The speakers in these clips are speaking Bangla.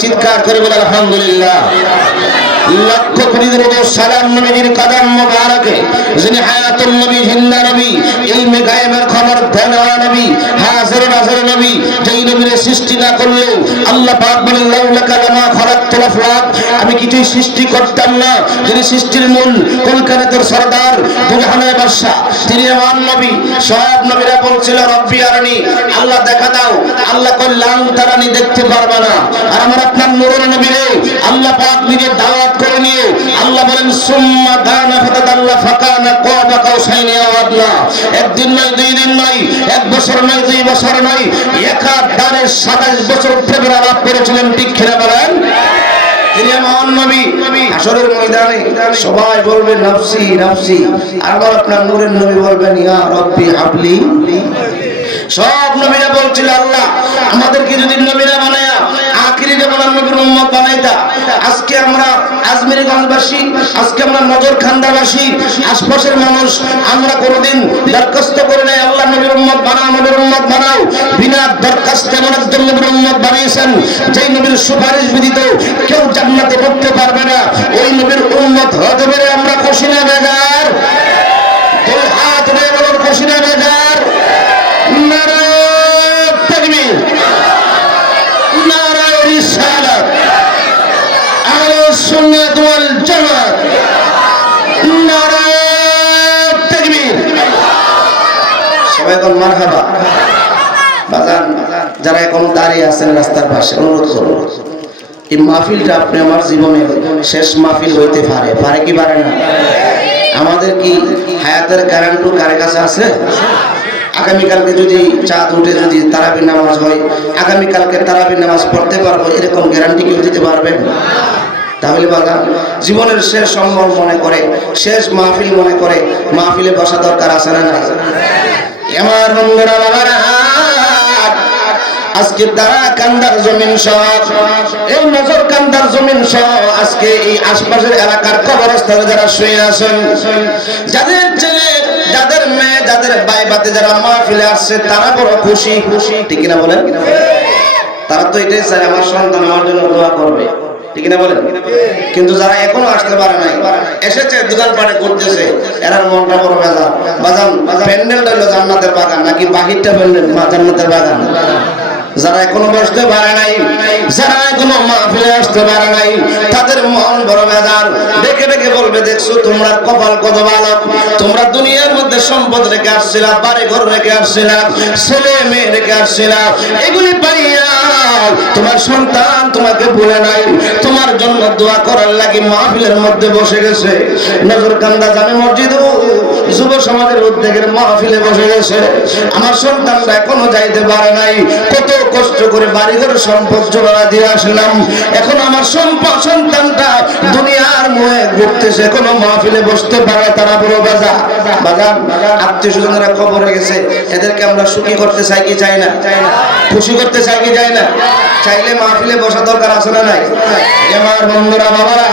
চিৎকার করে বলে আলহামদুলিল্লাহ। লক্ষ কোটি দরুদ ও সালাম নবীর কদম মোবারকে, যিনি হায়াতুন নবী, জিন্দা নবী, ইলমে গায়েবের খবর দেওয়া নবী, হাজির নাজির নবী, যেই নবীর সৃষ্টি না করলেও আল্লাহ পাক বলেন লাউলাকা লামা খালাকতুল আফলাক, আমি কিছুই সৃষ্টি করতাম না। যিনি সৃষ্টির মূল, কলকাতার সরদার, দুজাহানের বাদশা, তিনি আমার নবী। সব নবীরা বলছিল রব্বি আরনি, আল্লাহ দেখা দাও। আল্লাহ কল্যাণ তারানি, দেখতে পারবে না। আর আমার আপনার নূরের নবীরে আল্লাহ পাক নিজে দাওয়াত করে নিয়ে আল্লাহ বলেন সুম্মা দানা ফাতাদাল্লা ফাকানা কাবা কাউসাইনি আও আদনা। একদিন নয়, দুই দিন নয়, এক বছর নয়, দুই বছর নয়, একাধারে 27 বছর প্রেমের আলাপ করেছিলেন। ঠিক কিনা বলেন? তিনি মহান নবী। হাসরের ময়দানে সবাই বলবে নফসি নফসি, আর আমার আপনার নূরের নবী বলবেন ইয়া রব্বি হাবলি। সব নবীরা বলছিল আল্লাহ আমাদেরকে যদি নবীরা বানায়া আখিরি জামানার নবীর উম্মত বানাইতা। আজকে আমরা আজমিরগঞ্জবাসী, আজকে আমরা নজরখান্দাবাসী, আশপাশের মানুষ, আমরা কোনোদিন দরখাস্ত করে নাই আল্লাহ নবীর উম্মত বানাও, নবীর উম্মত বানাও। বিনা দরখাস্তে এমন একজন নবীর উম্মত বানিয়েছেন যেই নবীর সুপারিশ ব্যতীত কেউ জান্নাতে ঢুকতে পারবে না। ওই নবীর উম্মত হতে পেরে আমরা খুশি না বেজার? দুই হাত উঠে বলুন খুশি না বেজার? নারায়ে তাকবীর, নারায়ে রিসালাত, আহলুস সুন্নাত ওয়াল জামাত, নারায়ে তাকবীর। সবাই বলুন মারহাবা। বাজান যারা এখন দাঁড়িয়ে আছেন রাস্তার পাশে, অনুরোধ করব এই মাহফিলটা আপনি আমার জীবনের শেষ মাহফিল হইতে পারে, পারে কি পারে না? আমাদের কি হায়াতের গ্যারান্টি কার কাছে আছে? আগামীকালকে যদি চাঁদ উঠে যদি তারাবি নামাজ হয়, আগামীকালকে তারাবি নামাজ পড়তে পারবো, এরকম গ্যারান্টি কেউ দিতে পারবেন? তাহলে বাবা জীবনের শেষ সম্ভব মনে করে, শেষ মাহফিল মনে করে মাহফিলে বসা দরকার আছে না নাই? আমার বন্ধুরা বাবারা, আজকে তারা কান্দার জমিন সহ, এই নজর কান্দার জমিন সহ, আজকে এই আশপাশের এলাকার কবরস্থানে যারা শুয়ে আছেন, যাদের ছেলে, যাদের মেয়ে, যাদের ভাই বাতে যারা মাহফিলে আসছে, তারা বড় খুশি। ঠিক কিনা বলেন? তারা তো এটাই চায় আমার সন্তান আমার জন্য দোয়া করবে। ঠিক কিনা বলেন? কিন্তু যারা এখনো আসতে পারে নাই, এসেছে দোকান পাড়ে করতেছে, এরার মনটা বড় বেজার। বাজান প্যান্ডেলটা হলো জান্নাতের বাগান নাকি বাহিরটা প্যান্ডেল জান্নাতের বাগান? যারা এখনো বসতে পারে নাই, যারা এখনো মাহফিলে আসতে পারে নাই, তাদের মন বড় বেজার। দেখে দেখে বলবে দেখছো তোমরা কপাল কত ভালো, তোমরা দুনিয়ার মধ্যে সম্পদ রেখে আসছিলা, বাড়ি ঘর রেখে আসছিলা, ছেলে মেয়ে রেখে আসছিলা, এগুলি পাইয়া তোমার সন্তান তোমাকে ভুলে নাই, তোমার জন্য দোয়া করার লাগি মাহফিলের মধ্যে বসে গেছে। নজরকান্দা জামে মসজিদ যুব সমাজের উদ্যোগের মাহফিলে বসে গেছে। আমার সন্তানরা এখনো যাইতে পারে নাই, কত কষ্ট করে বাড়িঘর সম্পদ জোড়া দিয়ে আসলাম, এখন আমার সন্তানটা দুনিয়ার মোহে ঘুরতেছে, এখনো মাহফিলে বসতে পারে। তারা বড় বাজার বাজার আত্মীয় স্বজনরা কবরে গেছে, এদেরকে আমরা সুখী করতে চাই কি চাই না? খুশি করতে চাই কি চাই না? চাইলে মাহফিলে বসা দরকার আছে না নাই? আমার বন্ধুরা বাবারা,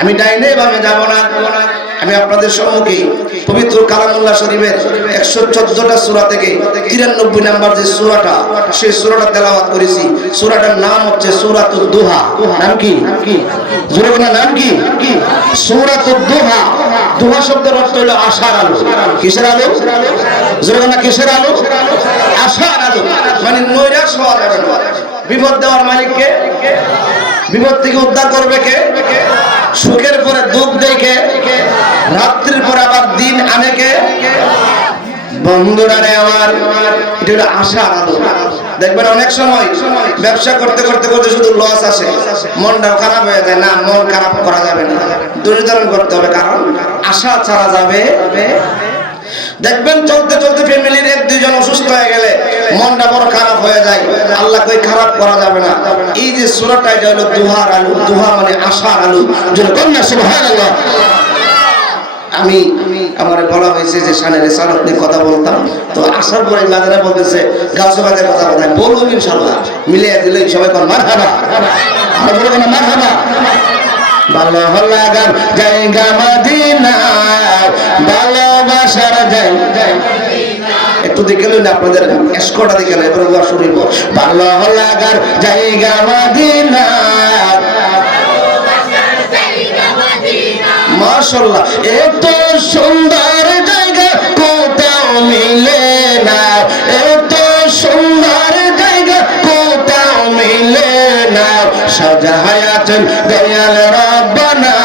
আমি ডাইনে বামে যাব না, আমি আপনাদের সম্মুখে পবিত্র কালামুল্লাহ শরীফের 114টা সূরা থেকে 93 নাম্বার যে সূরাটা, সেই সূরাটা তেলাওয়াত করেছি। সূরাটার নাম হচ্ছে সূরাতুদ দুহা। নাম কি? জোরে বলেন নাম কি? সূরাতুদ দুহা। দুহা শব্দের অর্থ হলো আশার আলো। কিসের আলো? জোরে বলেন কিসের আলো? আশার আলো। মানে নৈরাশ হওয়া যাবে না। বিপদ দেওয়ার মালিক কে? বিপদ থেকে উদ্ধার করবে কে? সুখের পরে দুঃখ দেয় কে? রাত্রির পরে আবার দিন আনে কে? বন্ধুরা রে আমার, এটা হলো আশার আলো। দেখবেন অনেক সময় ব্যবসা করতে করতে করতে শুধু লস আসে, মনটাও খারাপ হয়ে যায়। না, মন খারাপ করা যাবে না, দূরীকরণ করতে হবে, কারণ আশা ছাড়া যাবে। দেখবেন চলতে চলতে ফ্যামিলির এক দুইজন অসুস্থ হয়ে গেলে মনটা বড় খারাপ হয়ে যায়। আল্লাহ কই খারাপ করা যাবে না। এই যে সূরাটা, এটা হলো দুহার আলো। দুহা মানে আশার আলো। যেন কন্যা সুবহানাল্লাহ। আমি আমার বলা হয়েছে যে শানের রিসালাত নিয়ে কথা বলতাম, তো আসার পরে বাজারে বলতেছে গাছবাগের কথা বলতেন, বলুন ইনশাআল্লাহ, মিলিয়ে দিলে সবাই কোন মারহাবা, আর বলে কোন মারহাবা। ভালো লাগার জায়গা মদিনা, ভালোবাসার জায়গা একটু দেখে লইলে আপনাদের এসকটা দেখে লই, এবারে ওয়া শুনিব। ভালো লাগার জায়গা মদিনা, মাশাআল্লাহ, এত সুন্দর জায়গা কোথাও মিলে না, এত সুন্দর জায়গা কোথাও মিলে না, সাজায়াতেন দয়াল রব্বানা,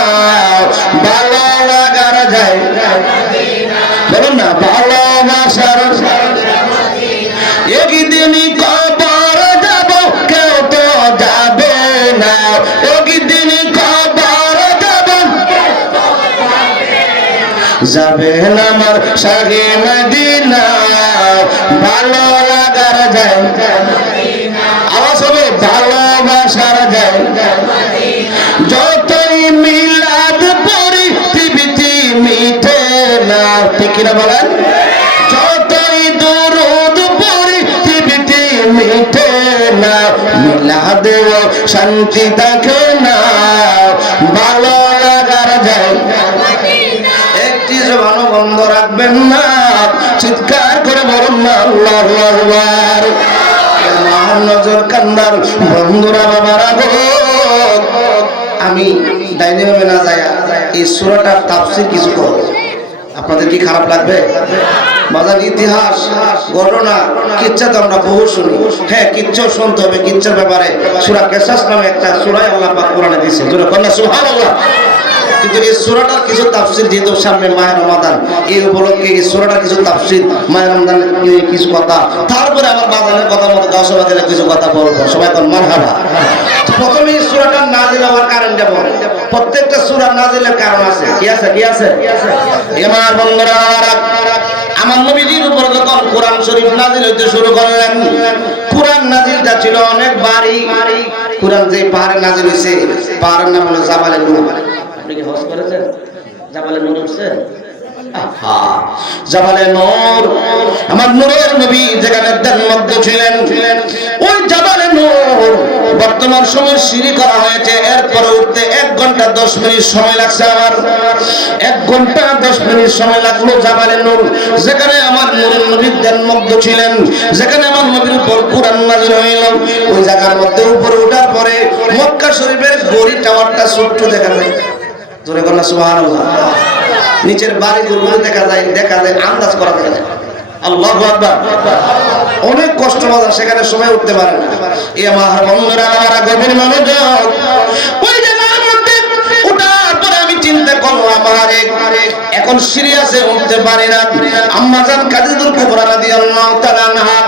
ভালো লাগার জায়গা বলুন না, ভালোবাসার একদিনই কবর যাব, কেউ তো যাবে না, একদিনই কবর যাব, যাবে না আমার শাহে মদিনা, ভালো লাগার জায়গা, আওয়াজ হবে, ভালোবাসার জায়গা, যতই মিলাদ পড়ি পৃথিবীতে মিটে না, ঠিক কিনা বলেন, যতই দরুদ পড়ি পৃথিবীতে মিটে না, মিলাদেও শান্তি থাকে না, ভালো লাগার জায়গা, একটি জবানও বন্ধ রাখবেন না, চিৎকার করে বলুন না আল্লাহু আকবার। মহান নজর কান্দার বন্ধুরা বাবারা গো, আমি ডাইনিমে না যায় এই সূরাটার তাফসীর কিছু করব, আপনাদের কি খারাপ লাগবে? বাজার ইতিহাস ঘটনা কিচ্ছা তো আমরা বহু শুনি, হ্যাঁ কিচ্ছা শুনতে হবে। কিচ্ছার ব্যাপারে সূরা কিসাস নামে একটা সূরা আল্লাহ পাক কোরআনে দিয়েছে, জোরে কন্যা সুবহানাল্লাহ। কিন্তু এই সূরাটার কিছু তাফসীর, যেহেতু সামনে মাহে রমাদান, এই উপলক্ষে এই সূরাটার কিছু তাফসীর, মাহে রমাদানের কিছু কথা, তারপরে আমার বাজারের কথা মতো গাছবাদের কিছু কথা বলবো, সবাই কোন মারহাবা। প্রথমে এই সূরাটার নাজিল হওয়ার কারণটা বলেন, প্রত্যেকটা সূরা নাজিলের কারণ আছে, কি আছে, কি আছে? আমার বন্ধুরা, আমার নবীজির উপর যখন কোরআন শরীফ নাজিল হইতে শুরু করলেন, কোরআন নাজিলটা ছিল অনেক বাড়ি। কোরআন যে পাহাড়ে নাজিল হইছে, পাহাড়ের নাম হলো জাবালে নূর। আপনি কি হজ করেছেন? জাবালে নূর উঠছেন? জাবালে নূর, আমার নূরের নবী যেখানে দেন মধ্যে ছিলেন, ওই জাবালে নূর বর্তমান সময় সিঁড়ি করা হয়েছে, এরপরে উঠতে 1 ঘন্টা 10 মিনিট সময় লাগছে। আমার 1 ঘন্টা 10 মিনিট সময় লাগলো জাবালে নূর, যেখানে আমার নূরের নবী দেন মধ্যে ছিলেন, যেখানে আমার নবীর উপর কোরআন নাযিল হইল। ওই জায়গার মধ্যে উপরে ওঠার পরে মক্কা শরীফের গড়ি টাওয়ারটা ছোট্ট দেখা যায়, জোরে বলুন সুবহানাল্লাহ। নিচের বাড়িগুলো দেখা যায়, আন্দাজ করা যায়। আল্লাহু আকবার। অনেক কষ্ট বাজার, সেখানে সময় উঠতে পারে না। এই আমার বন্ধুরা, আমার গভীর মনোযোগ, ওই জায়গার মধ্যে ওঠার পরে আমি চিন্তা করলাম, আমার এখন সিরিয়াসে উঠতে পারি না। আম্মা জান খাদিজাতুল কুবরা রাদিয়াল্লাহু তাআলা আনহা,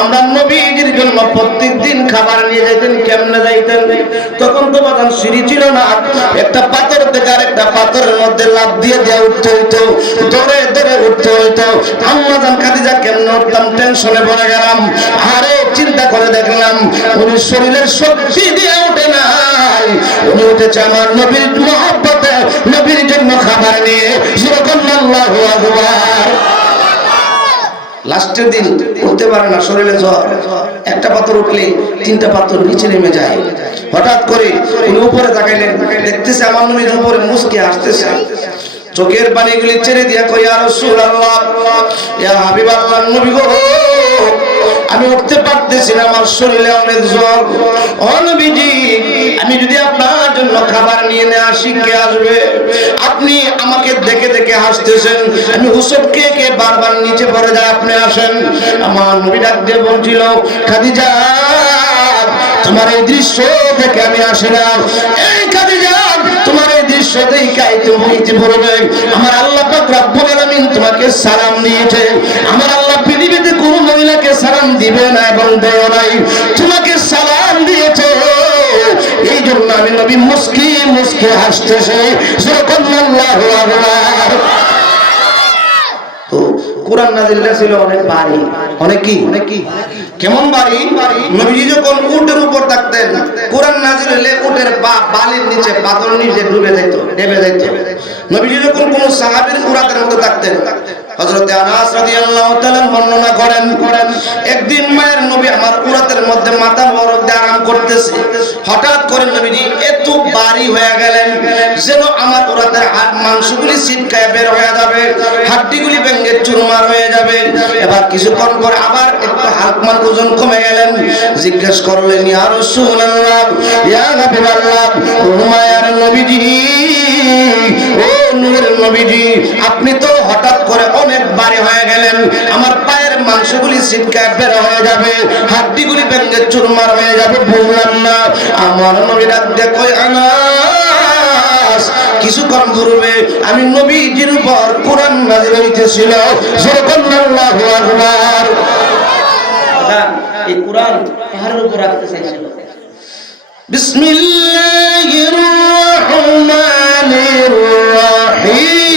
আমরা নবীজির জন্য প্রত্যেকদিন খাবার নিয়ে যাইতেন। কেমনে যাইতেন? তখন তো বাজান সিঁড়ি ছিল না, একটা পাথর থেকে আরেকটা পাথরের মধ্যে লাফ দিয়ে উঠতে হইতো, দৌড়ে দৌড়ে উঠতে হইতো। আম্মা জান খাদিজা কেমনে উঠতাম, টেনশনে পড়ে গেলাম। আরে চিন্তা করে দেখলাম, উনি শরীরের শক্তি দিয়ে উঠে নাই, উনি উঠেছে আমার নবীর মহব্বতে, নবীর জন্য খাবার নিয়ে। আল্লাহু আকবার। লাস্টের দিন উঠতে পারে না, শরীরে জ্বর, একটা পাথর উঠলে 3টা পাথর নিচে নেমে যায়। হঠাৎ করে উনি উপরে তাকাইলেন, দেখতেছে আমার নবীর উপরে মুস্কি আসতেছে, চোখের পানিগুলি ছেড়ে দিয়া কই, ইয়া রাসূলুল্লাহ, ইয়া হাবিবাল্লাহ, নবী গো, আমি উঠতে পারতেছি না, আমার শরীরে অনেক জ্বর। ও নবীজি, আমি যদি আপনার জন্য খাবার নিয়ে আসি, কে আসবে? আপনি আমাকে দেখে দেখে হাসতেছেন, আমি হুসব কে কে বারবার নিচে পড়ে যায়, আপনি আসেন। আমার নবী ডাক দিয়ে বলছিল, খাদিজা, তোমার এই দৃশ্য দেখে আমি আসি না। এই খাদিজা, তোমার এই দৃশ্য দেখাই তুমি বলবে, আমার আল্লাহ পাক রব্বুল আলামিন তোমাকে সালাম দিয়েছে। আমার আল্লাহ পৃথিবীতে কোন মহিলাকে সালাম দিবে না এবং দেয় নাই, তোমাকে সালাম দিয়েছে। এই জন্য আমি নবী মুস্কি মুস্কি হাসতেছে। আল্লাহু আকবার। তো কোরআন নাযিল ছিল অনেক ভারী, অনেক কি কেমন ভারী? নবীজি যখন উটের উপর থাকতেন, কোরআন নাযিল হলে উটের বালির নিচে, পাথর নিচে ডুবে যাইত, ডেবে যাইত। নবীজি যখন কোন সাহাবীর উরাতের মধ্যে থাকতেন, হযরত আনাস রাদিয়াল্লাহু তাআলা বর্ণনা করেন, একদিন মায়ের নবী আমার উরাতের মধ্যে মাথা বরফ দিয়ে আরাম করতেছে। হঠাৎ করে নবীজি এত ভারী হয়ে গেলেন যেন আমার উরাতের হাড় মাংসগুলি ছিটকায় বের হয়ে যাবে, হাড্ডিগুলি ভেঙে চুরমার হয়ে যাবে। যাবে। এবার কিছুক্ষণ পর আবার একটু হালকা ওজন কমে গেলেন। জিজ্ঞেস করলেন, ইয়া রাসূলুল্লাহ, ইয়া হাবিবাল্লাহ, ও মায়ার নবীজি, ও নূরের নবীজি, আপনি তো হঠাৎ করে অনেক ভারী হয়ে গেলেন, আমার পায়ের মাংসগুলি ছিটকে বের হয়ে যাবে, হাড্ডিগুলি ভেঙে চুরমার হয়ে যাবে, বুঝলাম না। আমার নবী ডাক দিয়ে কই, আনাস, কিছুক্ষণ পূর্বে আমি নবীজির উপর কোরআন নাযিল হইতেছিল। সুবহানাল্লাহু আকবার। এই কোরআন পাহাড়ের উপর রাখতে চাইছিল। বিসমিল্লাহির রহমানির রহিম।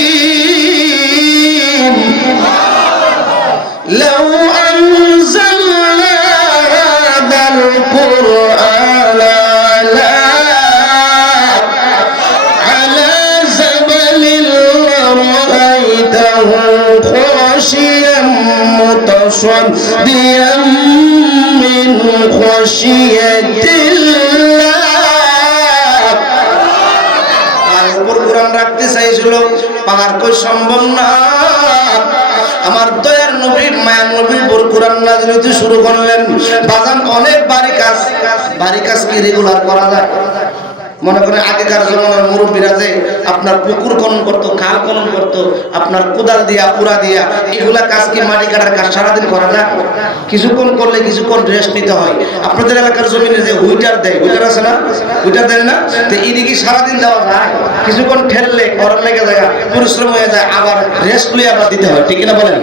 লাউ আনজালনা হাযাল কুরআনা আলা জাবালিন লারাআইতাহু খাশিয়াম মুতাসাদ্দিয়াম মিন খাশিয়াতিল্লাহ। আর উপর কোরআন রাখতে চাইছিল, পাহাড় কই সম্ভব না। আমার দয়ার নবী মায়ার নবীর উপর কোরআন নাযিল হতে শুরু করলেন। বাজান অনেক বাড়ি কাজ কি রেগুলার করা যায়? মনে করেন আগেকার জমানার মুরব্বীরা যে আপনার পুকুর খনন করতো, খাল খনন করতো, আপনার কোদাল দিয়া পুরা দিয়া, এগুলা কাজ কি মাটি কাটার কাজ সারাদিন করা যায়? কিছুক্ষণ করলে কিছুক্ষণ রেস্ট নিতে হয়। আপনাদের এলাকার জমিনে যে হুইটার দেয়, হুইটার আছে না? হুইটার দেয় না? তো এদিকে সারাদিন দেওয়া যায়, কিছুক্ষণ ঠেললে গরম লেগে যায়, পরিশ্রম হয়ে যায়, আবার রেস্ট লইয়া আবার দিতে হয়। ঠিক কিনা বলেন?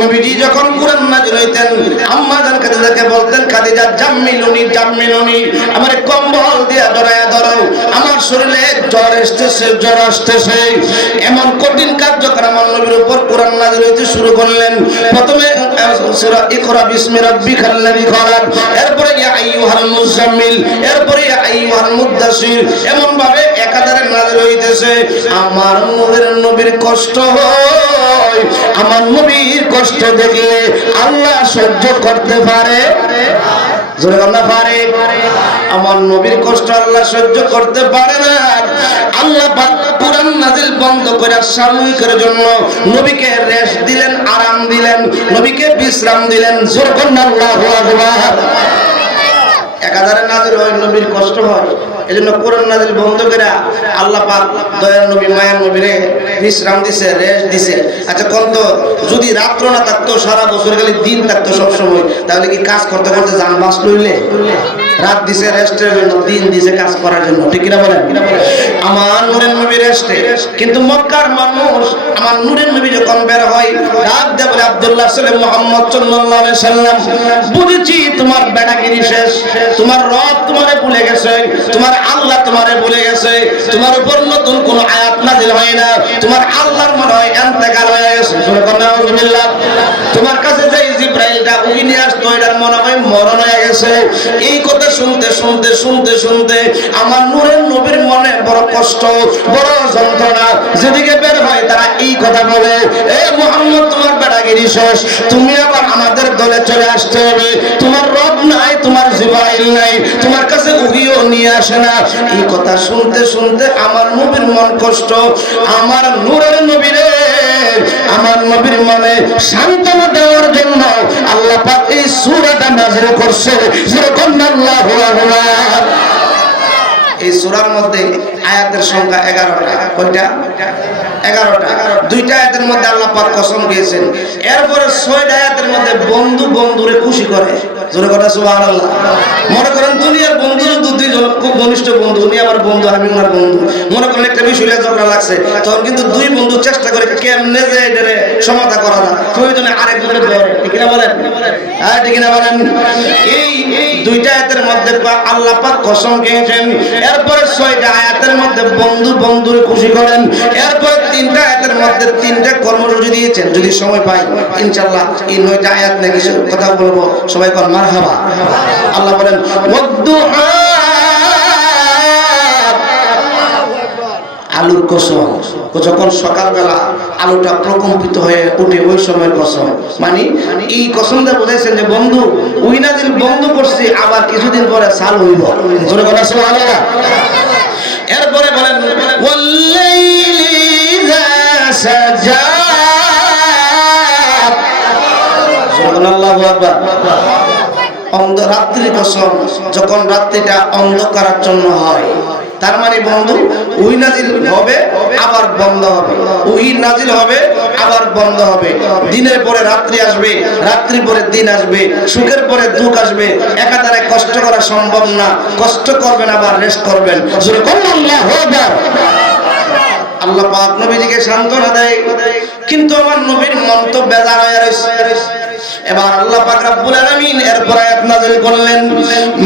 নবীজি যখন কোরআন নাযিল হইতেন, আম্মা জান খাদিজাকে বলতেন, খাদিজা জাম্মিলুনি জাম্মিলুনি, আমারে কম্বল দিয়া জড়ায়া ধরো, আমার শরীরে জ্বর আসতেছে। এমন কঠিন কার্যকর আমার নবীর উপর কোরআন নাযিল হইতে শুরু করলেন। প্রথমে সূরা ইকরা বিসমি রাব্বিকাল্লাযী খালাক, এরপরে ইয়া আইয়ুহাল মুজাম্মিল, এরপরে ইয়া আইয়ুহাল মুদ্দাসির, এমন ভাবে একাধারে নাযিল হইতেছে। আমার নবীর কষ্ট হয়, আমার নবীর কষ্ট দেখলে আল্লাহ সহ্য করতে পারে? জোরে বলনা পারে? আমার নবীর কষ্ট আল্লাহ সহ্য করতে পারে না। আল্লাহ পাক কোরআন নাযিল বন্ধ করে সাময়িকের জন্য নবীকে রেস্ট দিলেন, আরাম দিলেন, নবীকে বিশ্রাম দিলেন। জোরে বলনা আল্লাহু আকবার। একাধারে নাযিল হয়, নবীর কষ্ট হয়, এজন্য কোরআন নাযিল বন্ধ করে আল্লাহ পাক দয়ার নবী মায়ার নবীরে বিশ্রাম দিছে, রেস্ট দিছে। আচ্ছা কোন তো যদি রাত্র না থাকতো, সারা বছর খালি দিন থাকতো সব সময়, তাহলে কি কাজ করতে করতে জান বাঁচ লইলে? রাত দিছে রেস্টের জন্য, দিন দিছে কাজ করার জন্য। ঠিক কিনা বলেন? আমার নূরের নবী রেস্টে, কিন্তু মক্কার মানুষ আমার নূরের নবী যখন বের হয়, ডাক দেয় বলে, আব্দুল্লাহ সাল্লাল্লাহু মুহাম্মদ সাল্লাল্লাহু আলাইহি সাল্লাম, বুঝেছি তোমার বেটাগিরি শেষ, তোমার রব তোমারে ভুলে গেছে, তোমার আল্লাহ তোমারে ভুলে গেছে, তোমার উপর নতুন কোন আয়াত নাযিল হয় না, তোমার আল্লাহর মনে হয় ইন্তেকাল হয়ে গেছে। সুবহানাল্লাহ। তোমার কাছে যে জিবরাইলটা উহি নিয়ে আসতো, এটার মনে হয় মরণ হয়ে গেছে। এই কথা শুনতে শুনতে শুনতে শুনতে আমার নূরের নবীর মনে বড় কষ্ট, বড় যন্ত্রণা। যেদিকে বের হয় তারা এই কথা বলে, এ মুহাম্মদ তোমার বেটাগিরি শেষ, তুমি আবার আমাদের দলে চলে আসতে হবে। তোমার রব নাই, তোমার জিবরাইল নাই, তোমার কাছে উহিও নিয়ে আসে না। এই কথা শুনতে শুনতে আমার নবীর মন কষ্ট। আমার নূরের নবীরে, আমার নবীর মনে সান্ত্বনা দেওয়ার জন্য আল্লাহ পাক এই সূরাটা নাযিল করছে। সুবহানাল্লাহু আকবার। এই সূরার মধ্যে আয়াতের সংখ্যা 11টা। কয়টা? 11টা। দুইটা আয়াতের মধ্যে আল্লাহ পাক কসম দিয়েছেন। এরপরে 6টা আয়াতের মধ্যে বন্ধু বন্ধুরে খুশি করে। জোরে কথা সুবহানাল্লাহ। মনে করেন দুনিয়ার বন্ধু দুইজন খুব ঘনিষ্ঠ বন্ধু, উনি আমার বন্ধু, আমি ওনার বন্ধু। মনে করেন একটা বিষয় নিয়ে ঝগড়া লাগছে, তখন কিন্তু দুই বন্ধু চেষ্টা করে কেমনে যে এটারে সমাধান করা যায়, প্রয়োজনে আরেকজনের ধরে। ঠিক না বলেন? হ্যাঁ ঠিক না বলেন? এই দুইটা আয়াতের মধ্যে আল্লাহ পাক কসম খেয়েছেন। এরপরে 6টা আয়াতের মধ্যে বন্ধু বন্ধুরে খুশি করেন। এরপর 3টা আয়াতের মধ্যে 3টা কর্মসূচি দিয়েছেন। যদি সময় পাই ইনশাআল্লাহ এই 9টা আয়াত নিয়ে কিছু কথা বলবো। সবাই বল মারহাবা। আল্লাহ বলেন ওয়াদ্দুহা, আলুর কসম, যখন সকালবেলা আলুটা প্রকম্পিত হয়ে উঠে ওই সময়ের কসম। মানে এই কসমটা বলেছেন যে বন্ধু ওই নাযিল বন্ধ করছি, আবার কিছুদিন পরে চালু হইব। জোরে বলা সুবহানাল্লাহ। এরপরে বলেন ওয়াল্লাইলি নাজাত। সুবহানাল্লাহু আকবার। রাত্রি কসম, যখন রাত্রিটা অন্ধকারাচ্ছন্ন হয়, তার মানে বন্ধু ওই নাজিল হবে আবার বন্ধ হবে, ওই নাজিল হবে আবার বন্ধ হবে। দিনের পরে রাত্রি আসবে, রাত্রি পরে দিন আসবে, সুখের পরে দুঃখ আসবে। একাধারে কষ্ট করা সম্ভব না। কষ্ট করবেন আবার রেস্ট করবেন। আল্লাহু আকবার। আল্লাহ পাক নবীজিকে সান্ত্বনা দেয়, কিন্তু আমার নবীর মন তো বেজার হয়ে রয়েছে। এবার আল্লাহ পাক রব্বুল আলামিন এরপর আয়াত নাযিল করলেন,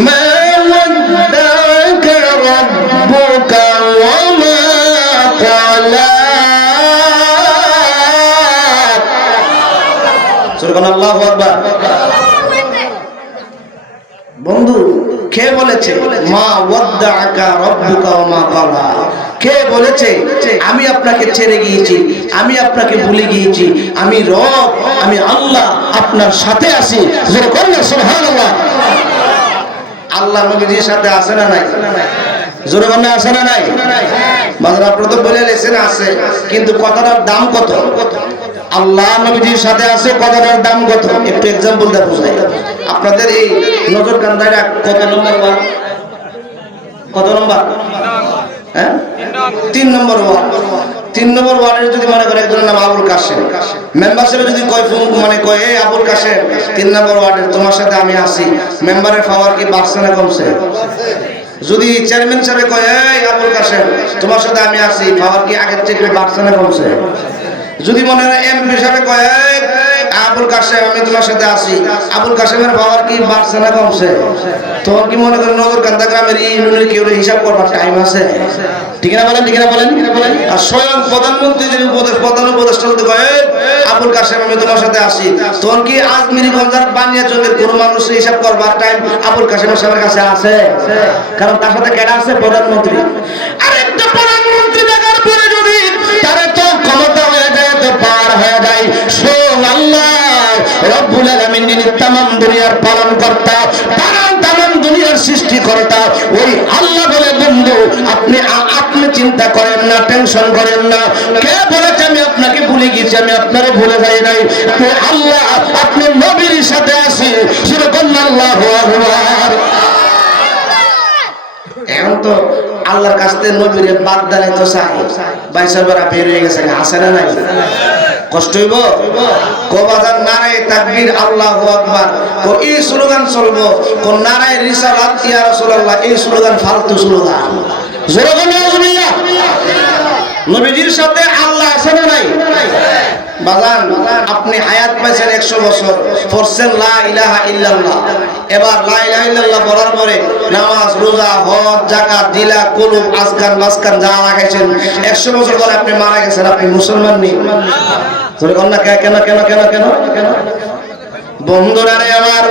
মা ওয়াদ্দাকা রাব্বুকা ওয়া মা ক্বালা। সুবহানাল্লাহু আকবার। বন্ধু, কে বলেছে মা ওয়াদ্দাকা রাব্বুকা ওয়া মা ক্বালা? কে বলেছে আমি আপনাকে ছেড়ে গিয়েছি, আমি আপনাকে ভুলে গিয়েছি? আমি রব, আমি আল্লাহ আপনার সাথে আছি। জোরে বলেন সুবহানাল্লাহ। আল্লাহ নবীজির সাথে আছে না নাই? জোরে বলেন আছে না নাই? বাজার আপনারা তো বলে লেছেন আছে, কিন্তু কথাটার দাম কত? আল্লাহ নবীজির সাথে আছে, কথাটার দাম কত? একটু एग्जांपल দিয়ে বুঝাই। আপনাদের এই নজর কান্দাটা কত নম্বর ওয়ার্ড? কত নম্বর? হ্যাঁ, 3 নম্বর ওয়ার্ড। 3 নম্বর ওয়ার্ডের যদি মনে করে একজনের নাম আবুল কাশেম, মেম্বারশিপে যদি কয় ফোন মানে কয় এই আবুল কাশেম 3 নম্বর ওয়ার্ডের, তোমার সাথে আমি আছি, মেম্বারের পাওয়ার কি বাড়ছে না কমছে? যদি চেয়ারম্যান সাহেব কয় এই আবুল কাশেম তোমার সাথে আমি আছি, পাওয়ার কি আগের থেকে বাড়ছে না কমছে? যদি মনে হয় এমপি সাহেব কয় আবুল কাশেম আমি তোমার সাথে আছি, আবুল কাশেমের পাওয়ার কি বাড়ছে না কমছে? তখন কি মনে করেন নজরকান্দা গ্রামের ইউনিয়নের কেউ হিসাব করবার টাইম আছে? ঠিক না বলেন? ঠিক না বলেন? আর স্বয়ং প্রধানমন্ত্রী যে প্রধান উপদেষ্টা যদি কয় আবুল কাশেম আমি তোমার সাথে আছি, তখন কি আজমিরি গঞ্জার বানিয়াচন্দ্রের কোন মানুষ হিসাব করবার টাইম আবুল কাশেমের সাহেবের কাছে আছে? কারণ তার সাথে কেডা আছে? প্রধানমন্ত্রী। আরেকটা প্রধানমন্ত্রী দেখার পরে যদি তারা তো ক্ষমতা হয়ে যায়, তো পার হয়ে যায়, শোন আল্লাহ রব্বুল আলামিন যিনি तमाम দুনিয়ার পালনকর্তা, तमाम দুনিয়ার সৃষ্টিকর্তা, ওই আল্লাহ বলে বন্ধু আপনি চিন্তা করেন না, টেনশন করেন না। কে বলেছে আমি আপনাকে ভুলে গেছি? আমি আপনারে ভুলে যাই নাই। তো আল্লাহ আপনি নবীর সাথে আছি। সেরকম আল্লাহু আকবার। এখন তো আল্লাহর কাছ থেকে নবীরে বাদ দাঁড়ে তো চাই, বাইসাবেরা বের হয়ে গেছে, আছে না নাই? কষ্ট হইব? কবাজার নারায়ে তাকবীর আল্লাহু আকবার কো এই স্লোগান চলবো, কোন নারায়ে রিসালাত ইয়া রাসূলুল্লাহ, এই স্লোগান ফালতু স্লোগান। জোরে বলেন আলহামদুলিল্লাহ। নবীজির সাথে আল্লাহ আছে না নাই? বাজান আপনি হায়াত পাইছেন 100 বছর, পড়ছেন লা ইলাহা ইল্লাল্লাহ। এবার লা ইলাহা ইল্লাল্লাহ বলার পরে নামাজ, রোজা, হজ, যাকাত, দিলা, কুলুব, আজকান, মাসকান যা লাগাইছেন, 100 বছর পরে আপনি মারা গেছেন, আপনি মুসলমান নেই। তোরে কন্যা কেন কেন কেন কেন কেন? বন্ধুরা রে আমার,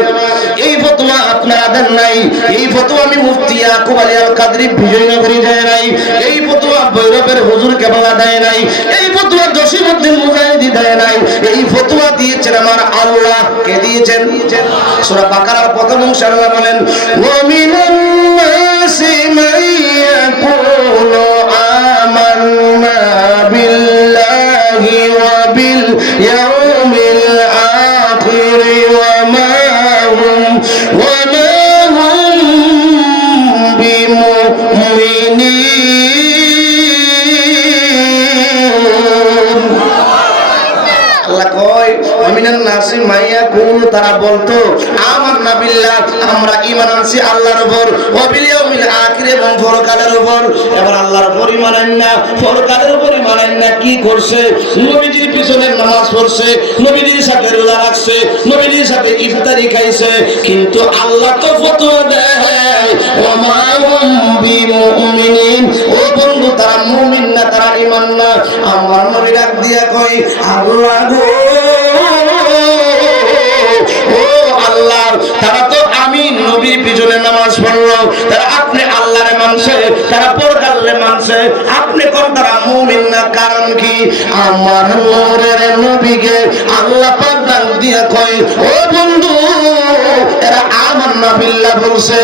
এই ফতোয়া আপনারা দেন নাই, এই ফতোয়া আমি মুফতি ইয়াকুব আলী আল কাদরি বিজয়নগরী দেয় নাই, এই ফতোয়া ভৈরবের হুজুর কেবলা দেয় নাই, এই ফতোয়া জসিমউদ্দিন মুজাহিদি দেয় নাই, এই ফতোয়া দিয়েছেন আমার আল্লাহ। কে দিয়েছেন? সূরা বাকারার প্রথম অংশে আল্লাহ বলেন, ওয়া মিনান নাসি মান ইয়াকুলু আমান্না বিল্লাহি ওয়া বিল ইয়াউমিল আখির ওয়া মা হুম বিমুমিনিন। আল্লাহ কয় আমিনান নাসি মাইয়া কুল, তারা বলতো আমান্না বিল্লাহ, আমরা ঈমান আনছি আল্লাহর উপর, ওয়া বিল ইয়াউমিল আখির, এবং পরকালের উপর। এবার আল্লাহর উপর ঈমান আনেন না, পরকালের উপর ঈমান আনেন না, কি করছে? নবীজির পিছনে নামাজ পড়ছে, নবীজির সাথে রোজা রাখছে, নবীজির সাথে ইফতারি খাইছে, কিন্তু আল্লাহ তো ফতোয়া দেয় ওয়া মা হুম বিমুমিনিন। ও বন্ধু, তারা মুমিন না, তারা ঈমান না। আমার নবী ডাক দিয়া কই আল্লাহ গো, ও আল্লাহ, তারা তো আমি নবীর পিছনে নামাজ পড়লো, তারা আপনি আল্লাহরে মানছে, তারা পরকালে মানছে, আপনি কোন তারা মুমিন না? কারণ কি? আমার নূরের নবীকে আল্লাহ পাক ডাক দিয়া কয় ও বন্ধু, এরা আমান্না বিল্লাহ বলছে,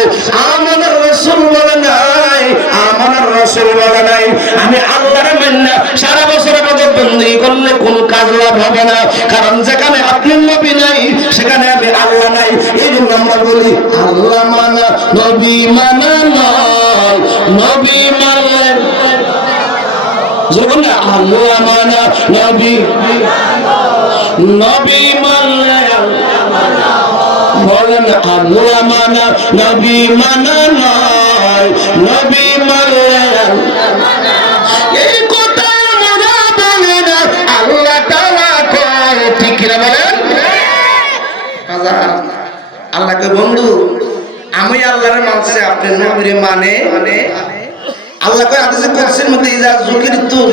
আমানার রাসূল বলে নাই, আমানার রাসূল বলে নাই আমি আল্লাহর মান্না সারা বছর ইবাদত বندگی করলে কোন কাজ লাভ হবে না, কারণ যেখানে আপনি নবী নাই সেখানে আমি আল্লাহ নাই। এই জন্য আমরা বলি আল্লাহ মানা নবী মানা নয়, নবী মানলেন যখন আল্লাহ মানা নবী নবী মানলেন বলেন আল্লাহ মানা নবী মানা নয়, নবী মানলেন। এই কথা আমরা বলি না, আল্লাহ তাআলা কয়, ঠিক না বলেন? আল্লাহকে বন্ধু আমি আল্লাহর মানছে আপনি নবীরে মানে আল্লাহ কয় হাদিসে কুদসির মধ্যে ইজা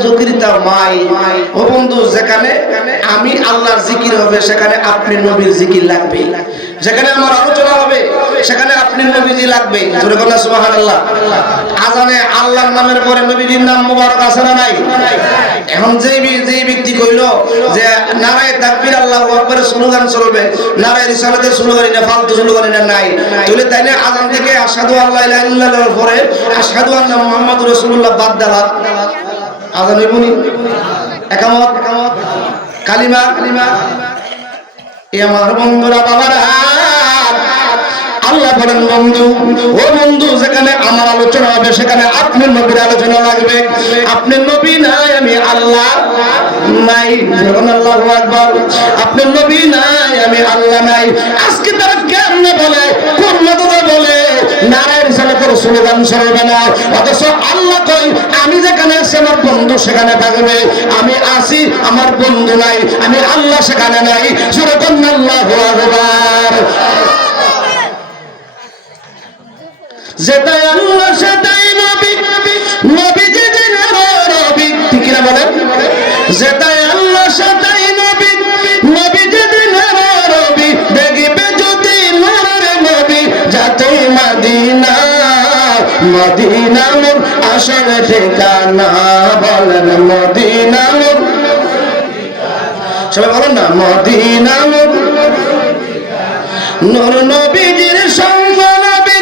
যুকিরতা মাই, ও বন্ধু যেখানে আমি আল্লাহর জিকির হবে সেখানে আপনি নবীর জিকির লাগবে, যেখানে আমার আলোচনা হবে সেখানে আপনি নবীজি লাগবে। জোরে বলেন সুবহানাল্লাহ। আজানে আল্লাহর নামের পরে নবীজির নাম মোবারক আছে না নাই? এখন যে ব্যক্তি কইল যে নারায়ে তাকবীর আল্লাহু আকবারের স্লোগান চলবে, নারায়ে রিসালাতের স্লোগান না, ফালতু স্লোগান নাই, তাহলে তাইলে আজান থেকে আশহাদু আল্লা ইলাহা ইল্লাল্লাহর পরে আশহাদু আন্না মুহাম্মাদুর রাসূলুল্লাহ বাদ দাও, আজান হইবনি? একামত কালিমা এ আমার বন্ধুরা বাবারা, আল্লাহ বলেন বন্ধু ও বন্ধু যেখানে আমার আলোচনা হবে সেখানে আপনি নবীর আলোচনা লাগবে। আপনি নবী নাই আমি আল্লাহ নাই, যখন আল্লাহু আকবার, আপনি নবী নাই আমি আল্লাহ নাই। আজকে তারা কেমনে বলে, কোন মতটা বলে নারায়ণ রিসালাতের স্লোগান চলবে না, অথচ আল্লাহ কই আমি যেখানে আছি আমার বন্ধু সেখানে থাকবে, আমি আছি আমার বন্ধু নাই, আমি আল্লাহ সেখানে নাই। যখন আল্লাহু আকবার, যেটাই আল্লাহ সেটাই নবী, নবী যেদিন নবী, ঠিক না বলেন? যেটাই আল্লাহ সেটাই নবী, নবী যেদিন নবী, দেখবে যদি নূরের নবী যাতে মদিনা, মদিনা মোর আসল ঠিকানা, বলেন মদিনা মোর, সবাই বলেন না মদিনা মোর, নূর নবীজির সঙ্গ নবী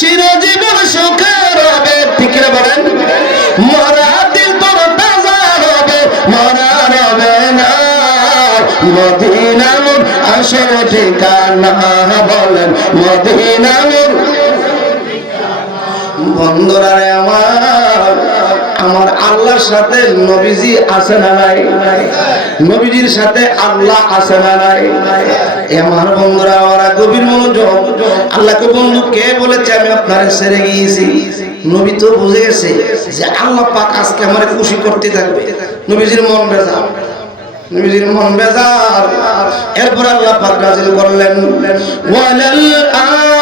চিরজীবন সুখের হবে, ঠিক না বলেন? মরা দিল তোর তাজা হবে, মরা রবে না, মদিনা মোর আসল ঠিকানা, বলেন মদিনা মোর। বন্ধুরা রে আমার আল্লাহর সাথে নবীজি আছে না নাই? নবীজির সাথে আল্লাহ আছে না নাই? আমার বন্ধুরা ওরা গভীর মনোযোগ। আল্লাহকে বন্ধু কে বলেছে আমি আপনার ছেড়ে গিয়েছি? নবী তো বুঝে গেছে যে আল্লাহ পাক আজকে আমারে খুশি করতে থাকবে। নবীজির মন বেজার, নবীজির মন বেজার। এরপর আল্লাহ পাক নাযিল করলেন ওয়ালাল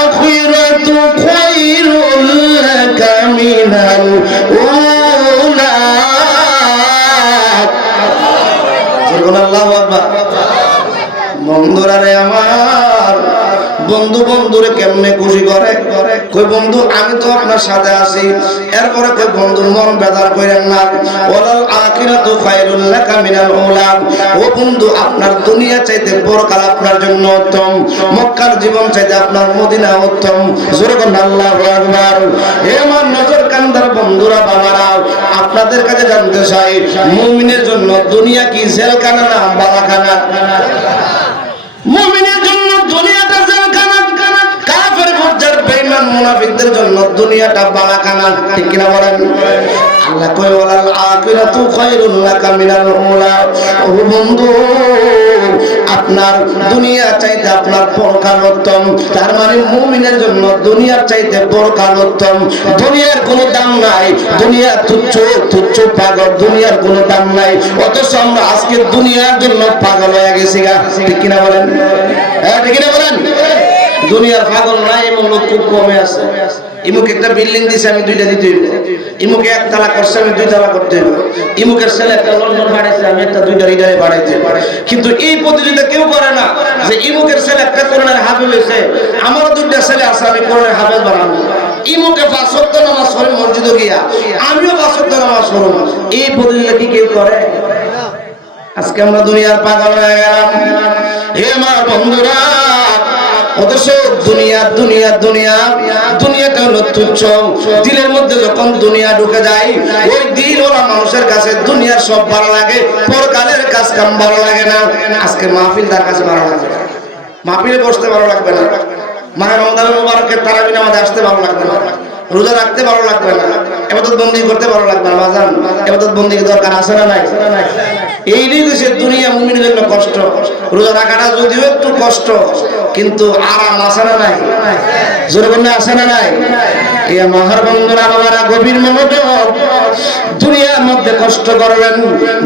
আখিরাতু খায়রুল লাকা মিনাল উলা। আল্লাহু আকবার। বন্ধুরা রে আমার, বন্ধু বন্ধুরে কেমনে খুশি করে? কই বন্ধু আমি তো আপনার সাথে আছি, এরপরে কই বন্ধুর মন বেজার কইরেন না। ওয়ালাল আখিরাতু খায়রুল লাকা মিনাল উলা, ও বন্ধু আপনার দুনিয়া চাইতে পরকাল আপনার জন্য উত্তম, মক্কার জীবন চাইতে আপনার মদিনা উত্তম। জোরে বলেন আল্লাহু আকবার। হে আমার নজর কান্দার বন্ধুরা বাবারা, আপনাদের কাছে জানতে চাই মুমিনের জন্য দুনিয়া কি জেলখানা না বালাখানা? মুমিনের জন্য দুনিয়াটা জেলখানা, কাফের মুরতাদ বেঈমান মুনাফিকদের জন্য দুনিয়াটা বালাখানা, ঠিক কি না বলেন? আল্লাহ কয় ওয়ালাল আখিরাতু খায়রুল লাকা মিনাল উলা। ও বন্ধু আপনার দুনিয়া চাইতে আপনার পরকাল উত্তম, তার মানে মুমিনের জন্য দুনিয়ার চাইতে পরকাল উত্তম। দুনিয়ার কোনো দাম নাই, দুনিয়া তুচ্ছ তুচ্ছ পাগল, দুনিয়ার কোনো দাম নাই। অথচ আমরা আজকে দুনিয়ার জন্য পাগল হয়ে গেছি গা, ঠিক কিনা বলেন? হ্যাঁ ঠিক কিনা বলেন? দুনিয়ার পাগল নাই এমন লোক খুব কমে আছে। ইমুক একটা বিল্ডিং দিছে আমি দুইটা দিতে হইব, ইমুকে এক তালা করছে আমি দুই তালা করতে হইব, ইমুকের ছেলে একটা লন্ডন বাড়াইছে আমি একটা দুইটা রিডারে বাড়াইতে। কিন্তু এই প্রতিযোগিতা কেউ করে না যে ইমুকের ছেলে একটা কোরআনের হাফেজ হয়েছে, আমারও দুইটা ছেলে আছে আমি কোরআনের হাফেজ বানাবো। ইমুকে 5 ওয়াক্ত নামাজ পড়ে মসজিদে গিয়া, আমিও 5 ওয়াক্ত নামাজ পড়ব। এই প্রতিযোগিতা কি কেউ করে? আজকে আমরা দুনিয়ার পাগল হয়ে গেলাম। হে আমার বন্ধুরা, অথচ দুনিয়ার দুনিয়া দুনিয়া, দুনিয়াটা হলো তুচ্ছ। দিলের মধ্যে যখন দুনিয়া ঢুকে যায়, ওই দিন ওরা মানুষের কাছে দুনিয়ার সব ভালো লাগে, পরকালের কাজ কাম ভালো লাগে না। আজকে মাহফিল তার কাছে ভালো লাগবে না, মাহফিলে বসতে ভালো লাগবে না, মাহে রমজান মুবারকের তারাবি নামাজে আসতে ভালো লাগবে না, রোজা রাখতে ভালো লাগবে না, ইবাদত বন্দি করতে ভালো লাগবে না। বাজান, ইবাদত বন্দি দরকার আছে না নাই? এই নিয়ে দুনিয়া মুমিনের জন্য কষ্ট। রোজা রাখাটা যদিও একটু কষ্ট, কিন্তু আরাম আছে না নাই? জোরে বললে আছে না নাই? এই মহার বন্ধুরা বাবারা, গভীর মনোযোগ। দুনিয়ার মধ্যে কষ্ট করবেন,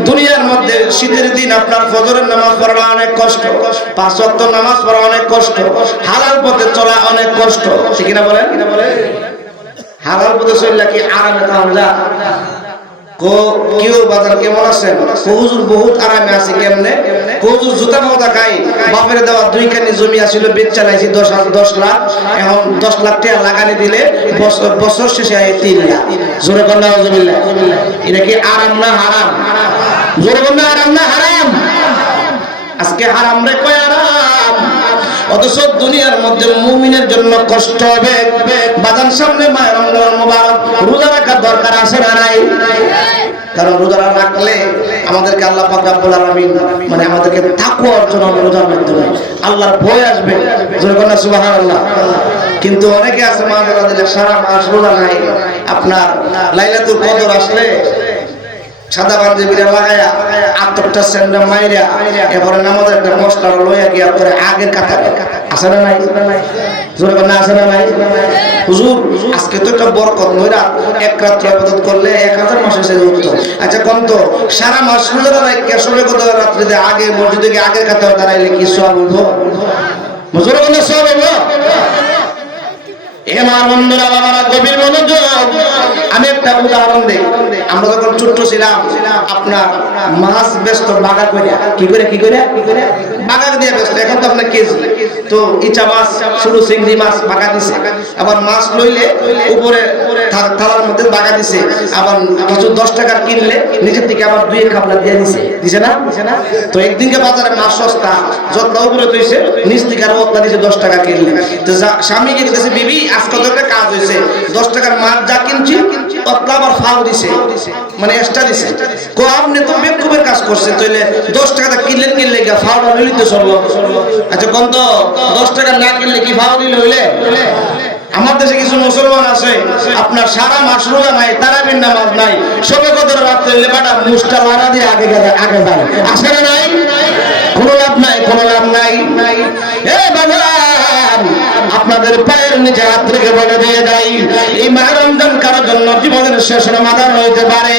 দুনিয়ার মধ্যে শীতের দিন আপনার ফজরের নামাজ পড়া অনেক কষ্ট, 5 ওয়াক্ত নামাজ পড়া অনেক কষ্ট, হালাল পথে চলা অনেক কষ্ট, ঠিক না বলেন? হালাল পথে চললে কি আরামে থাকা যায়? কেউ বাজার কেমন আছেন? হুজুর বহুত আরামে আছে। কেমনে? হুজুর জুতা পাওয়া খাই, বাপের দেওয়া 2 কানি জমি আছিল, বেচ চালাইছি 10 লাখ, এখন 10 লাখ টাকা লাগানি দিলে বছর শেষে হয় 3 লাখ। জোরে বন্না আউযুবিল্লাহ। এটা কি আরাম না হারাম? জোরে বন্না আরাম না হারাম? আজকে হারাম রে কয় আরাম। অথচ দুনিয়ার মধ্যে মুমিনের জন্য কষ্ট হবে। বাজান সামনে মাহে রমজান মুবারক, রোজা রাখার দরকার আছে না নাই? কারণ রোজা রাখলে আমাদেরকে আল্লাহ পাক রব্বুল আলামিন মানে আমাদেরকে তাকওয়া অর্জন হবে রোজার মাধ্যমে, আল্লাহর ভয় আসবে। জোরে বলেন সুবহানাল্লাহ। কিন্তু অনেকে আছে মাঝে দিলে সারা মাস রোজা নাই, আপনার লাইলাতুল কদর আসলে সাদা পাঞ্জাবিরা লাগায়া 8টা স্যান্ডা মাইরা এবারে নামাজের একটা মশলা লইয়া গিয়া পরে আগের কাতারে আছে না নাই? জোরে বলেন আছে না নাই? হুজুর আজকে তো একটা বরকত, নইরা এক রাত ইবাদত করলে 1000 মাসের চেয়ে উত্তম। আচ্ছা কোন তো সারা মাস রোজা রাখে সবে কত রাত্রিতে আগে মসজিদে গিয়ে আগের কাতারে দাঁড়াইলে কি সওয়াব হইব? জোরে বলেন সওয়াব হইব? আমার বন্ধুরা বাবারা, গভীর মনোযোগ। আমি একটা উদাহরণ দেই। আমরা যখন ছোট্ট ছিলাম, আপনার মাছ বেচত বাগা কইরা, কি করে বাগা দিয়ে বেচত। এখন তো আপনার কেজি, তো ইচা মাছ, শুরু চিংড়ি মাছ বাগা দিছে, আবার মাছ লইলে উপরে থালার মধ্যে বাগা দিছে, আবার কিছু 10 টাকার কিনলে নিজের থেকে আবার 2 খাবলা দিয়ে দিছে না? তো একদিনকে বাজারে মাছ সস্তা, যত উপরে তুইছে নিচ থেকে আর ওতলা দিছে 10 টাকা কিনলে। তো স্বামী কি দিতেছে, বিবি আজকে তো একটা কাজ হয়েছে, 10 টাকার মাছ যা কিনছি ওতলা আবার ফাও দিছে, মানে এক্সট্রা দিছে। কো আপনি তো বেকুবের কাজ করছেন, তাইলে 10 টাকা কিনলে গা ফাওটা লইতে চলবো। আচ্ছা কোন তো 10 টাকা না কিনলে কি ফাও দিলে হইলে? আমার দেশে কিছু মুসলমান আছে, আপনার সারা মাস রোজা নাই, তারাবির নামাজ নাই, সবে কদর রাত হইলে বাটা মুষ্টা লাড়া দিয়ে আগে যায়। আসে না নাই? কোনো লাভ নাই, কোনো লাভ নাই। এ বাজার, আপনাদের পায়ের নিচে হাত রেখে বলে দিয়ে যাই, এই মাহে রমজান কারোর জন্য জীবনের শেষ রমাদান হইতে পারে।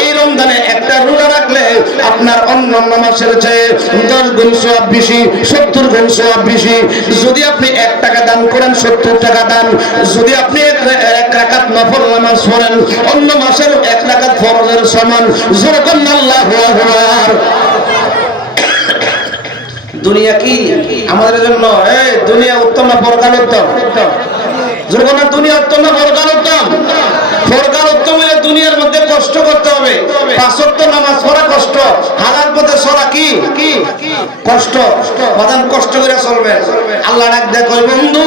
এই রমজানে একটা রোজা রাখলে আপনার অন্যান্য মাসের চেয়ে 10 গুণ সওয়াব বেশি, 70 গুণ সওয়াব বেশি। যদি আপনি 1 টাকা দান করেন 70 টাকা দান, যদি আপনি 1 রাকাত নফল নামাজ পড়েন অন্য মাসের 1 রাকাত ফরজের সমান। জোরে বলেন আল্লাহু আকবার। দুনিয়া কি আমাদের জন্য দুনিয়া উত্তম না পরকাল উত্তম? জোরে বলেন দুনিয়া উত্তম না পরকাল উত্তম? পরকাল উত্তম হলে দুনিয়ার মধ্যে কষ্ট করতে হবে। 5 ওয়াক্ত নামাজ পড়া কষ্ট, হালাল পথে চলা কি কষ্ট। বাদান কষ্ট করে চলবেন। আল্লাহ ডাক দেয়, কই বন্ধু,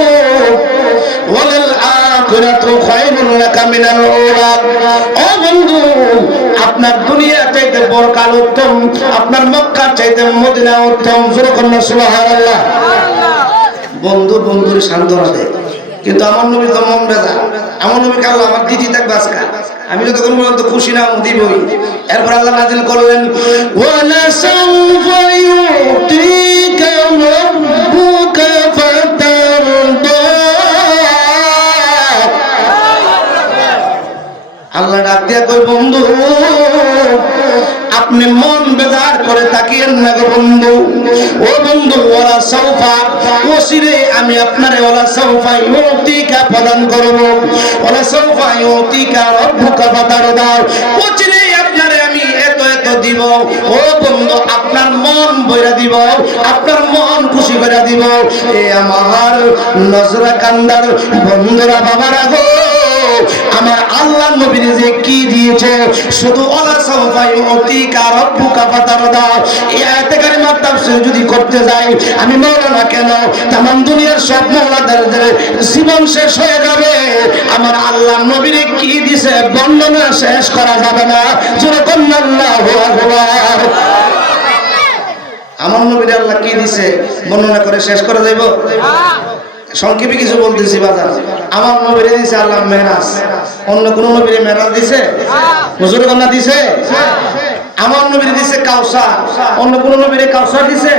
ওয়ালাল আখিরাতু খায়রুন লাকা মিনাল উলা। ও বন্ধু, আপনার দুনিয়া চাইতে পরকাল উত্তম, আপনার মক্কা চাইতে মদিনা উত্তম। জোরে বলেন সুবহানাল্লাহ। বন্ধু বন্ধুর সান্ত্বনা দেয়, কিন্তু আমার নবী তো মন বেজা। আমার নবী কাল আমার দিদি থাকবে আজকে, আমি যতক্ষণ পর্যন্ত খুশি না দিবই। এরপর আল্লাহ নাযিল করলেন, ওয়ালা সাউফা ইউতিকা রাব্বুকা ফাতারদা। আল্লাহ ডাক দিয়া কই, বন্ধু আপনি মন বেজার করে তাকিয়েন না গো বন্ধু। ও বন্ধু, ওয়ালা সাউফা, ওসিরে আমি আপনারে ওয়ালা সাউফা ইউতিকা প্রদান করব, ওয়ালা সাউফা ইউতিকা রাব্বুকা ফাতারদা। ওসিরে আপনারে আমি এত এত দিব। ও বন্ধু, আপনার মন বইরা দিব, আপনার মন খুশি করে দিব। এ আমার নজরা কান্দার বন্ধুরা বাবারা গো, আমার আল্লাহ নবীর যে কি দিয়েছে শুধু ওয়ালা সাওফা ইউতিকা রাব্বুকা ফাতারদা। এই আয়াতে কারিমার তাফসীর যদি করতে যাই আমি মাওলানা কেন তামাম দুনিয়ার সব মাওলানাদের জীবন শেষ হয়ে যাবে, আমার আল্লাহ নবীর কি দিয়েছে বর্ণনা শেষ করা যাবে না। জোরে বলেন আল্লাহু আকবার। আমার নবীর আল্লাহ কি দিয়েছে বর্ণনা করে শেষ করে দেব? সংক্ষেপে কিছু বলতেছি বাজার। আমার নবীরে দিয়েছে আল্লাহ মেরাজ, অন্য কোন নবীরে মেরাজ দিয়েছে? হুজুর কন্যা দিয়েছে? আমার নবীরে দিয়েছে কাউসার, অন্য কোন নবীরে কাউসার দিয়েছে?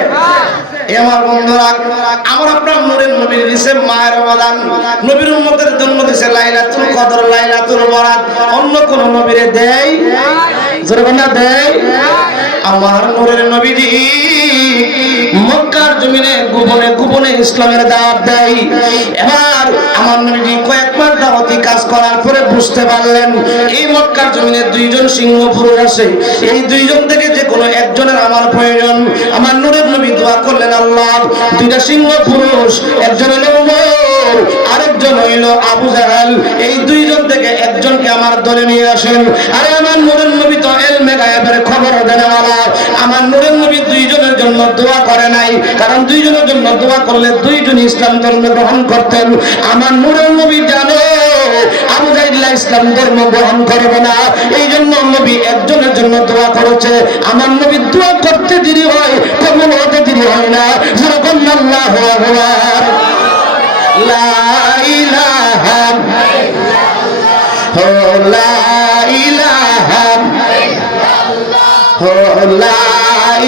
আমার বন্ধুরা, আমার আপনার নূরের নবীর দিয়েছে মায়ের রমাদান, নবীর উম্মতের জন্য দিয়েছে লাইলাতুল কদর, লাইলাতুল বরাত, অন্য কোন নবীরে দেয়? জোরে বলেন না দেয়? আমার নূরের নবীজি মক্কার জমিনে গোপনে গোপনে ইসলামের দাওয়াত দেয়। এবার আমার নবীজি কয়েকবার দাওয়াতি কাজ করার পরে বুঝতে পারলেন এই মক্কার জমিনে দুইজন সিংহ পুরুষ আছে, এই দুইজন থেকে যে কোনো একজনের আমার প্রয়োজন। আমার নূরের নবী দোয়া করলেন, আল্লাহ দুইটা সিংহ পুরুষ, একজন হলো উমর, আরেকজন হইল আবু জাহেল, এই দুইজন থেকে একজনকে আমার দলে নিয়ে আসেন। আরে আমার নূরের নবী তো ইলমে গায়েবের খবর দেনেওয়ালা, আমার নূরের নবী দুইজনের জন্য দোয়া করে নাই, কারণ দুইজনের জন্য দোয়া করলে দুইজন ইসলাম ধর্ম গ্রহণ করতেন। আমার নূরের নবী জানে আবু জাহেল ইসলাম ধর্ম গ্রহণ করবে না, এই জন্য নবী একজনের জন্য দোয়া করেছে। আমার নবী দোয়া করতে দেরি হয়, কবুল হতে দেরি হয় না। যেরকম আল্লাহু আকবার, লা ইলাহা ইল্লাল্লাহ, লা ইলাহা ইল্লাল্লাহ, লা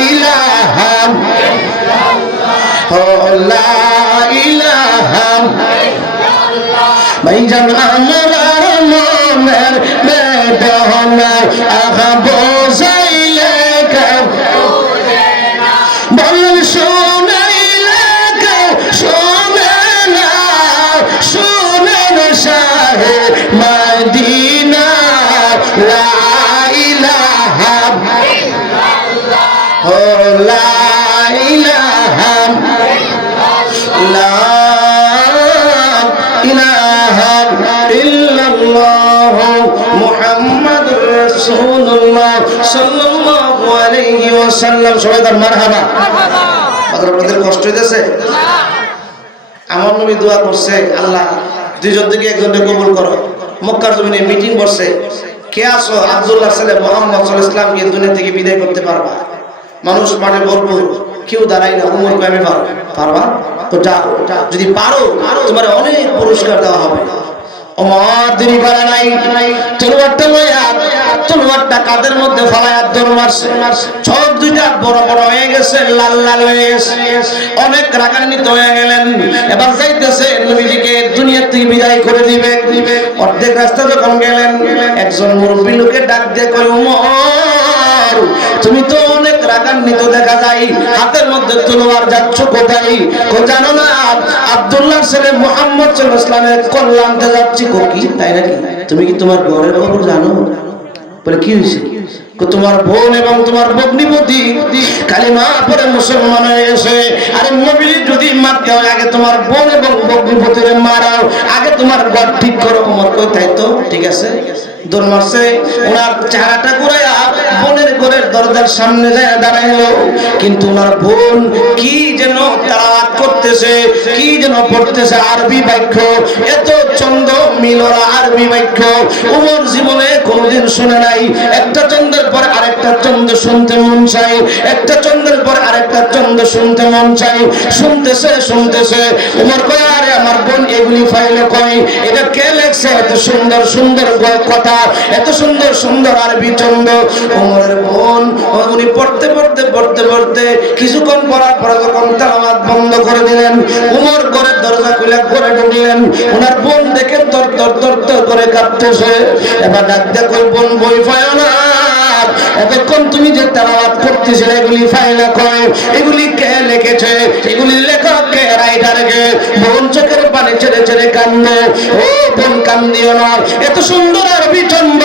ইলাহা ইল্লাল্লাহ, লা ইলাহা ইল্লাল্লাহ। ভাইজান আমার মনের বেদনা আহা বোঝাইলে কেউ বলেন, শোনাইলে কেউ শোনে না, শোনেন শাহে মদিনা, লা ইলাহা ইল্লাল্লাহ, লা ইলাহা ইল্লাল্লাহ, মুহাম্মাদুর রাসূলুল্লাহ সাল্লাল্লাহু আলাইহি ওয়াসাল্লাম। সবাই তার মারহাবা। আপনাদের কষ্ট হইতেছে? আমার নবী দোয়া করছে, আল্লাহ দুইজন থেকে একজনকে কবুল করো। মক্কার জমিনে মিটিং বসছে, কে আসো আব্দুল্লাহ ছেলে মুহাম্মদ সাল্লাল্লাহু আলাইহি ওয়াসাল্লামকে দুনিয়া থেকে বিদায় করতে পারবা? মানুষ মাঠে ভরপুর, কেউ দাঁড়াই না। উমর কই আমি পারবা? তো যাও, যদি পারো তোমার অনেক পুরস্কার দেওয়া হবে। ওমর দেরি করে নাই, তলোয়ারটা লইয়া তলোয়ারটা কাঁধের মধ্যে ফালায়া দৌড় মারছে। চোখ দুইটা বড় বড় হয়ে গেছে, লাল লাল হয়ে গেছে, অনেক রাগান্বিত হয়ে গেলেন। এবার যাইতেছে নবীজিকে দুনিয়া থেকে বিদায় করে দিবে। অর্ধেক রাস্তা যখন গেলেন, একজন মুরব্বী লোকে ডাক দিয়ে কয়, ওমর তুমি তো অনেক রাগান্বিত দেখা যায়, হাতের মধ্যে তলোয়ার যাচ্ছ কোথায়? জানো না আব্দুল্লাহ ছেলে মুহাম্মদ সাল্লাল্লাহু আলাইহি ওয়াসাল্লামের কল্যাণতে যাচ্ছি। কি তাই নাকি? তুমি কি তোমার ঘরের খবর জানো? বলে কি হয়েছে? তোমার বোন এবং তোমার ভগ্নিপতি কালিমা পড়ে মুসলমান হয়ে গেছে। আরে নবী যদি মারতে হয় আগে তোমার বোন এবং ভগ্নিপতিরে মারাও, আগে তোমার ঘর ঠিক করো। ওমর কই তাই তো, ঠিক আছে। দৌড় মারছে, ওনার চেহারাটা ঘুরাইয়া বোনের ঘরের দরজার সামনে যায় দাঁড়াইলো। কিন্তু ওনার বোন কি যেন তেলাওয়াত করতেছে, কি যেন পড়তেছে আরবি বাক্য, এত ছন্দ মিলরা আরবি বাক্য ওমর জীবনে কোনোদিন শুনে নাই। একটা ছন্দের পর আরেকটা ছন্দ শুনতে মন চাই, একটা ছন্দের পর আরেকটা ছন্দ শুনতে মন চাই। শুনতেছে শুনতেছে ওমর কয়, আরে আমার বোন এগুলি ফাইলে কয়, এটা কে লেখছে এত সুন্দর সুন্দর কথা, এত সুন্দর সুন্দর আরবি ছন্দ? ওমরের বোন উনি পড়তে পড়তে পড়তে পড়তে কিছুক্ষণ পড়ার পরে যখন তেলাওয়াত বন্ধ করে দিলেন, ওমর ঘরের দরজা খুলে ঘরে ঢুকলেন। ওনার বোন দেখে তর তর তর তর করে কাঁপতেছে। এবার ডাক দিয়ে কই, বোন বই পায় না, এতক্ষণ তুমি যে তেলাওয়াত করতেছিলে এগুলি ফাইলা কয়, এগুলি কে লিখেছে, এগুলি লেখক কে, রাইটার কে? বোন চোখের পানি ছেড়ে ছেড়ে কান্দে। ও বোন কান্দিও না, এত সুন্দর আরবি ছন্দ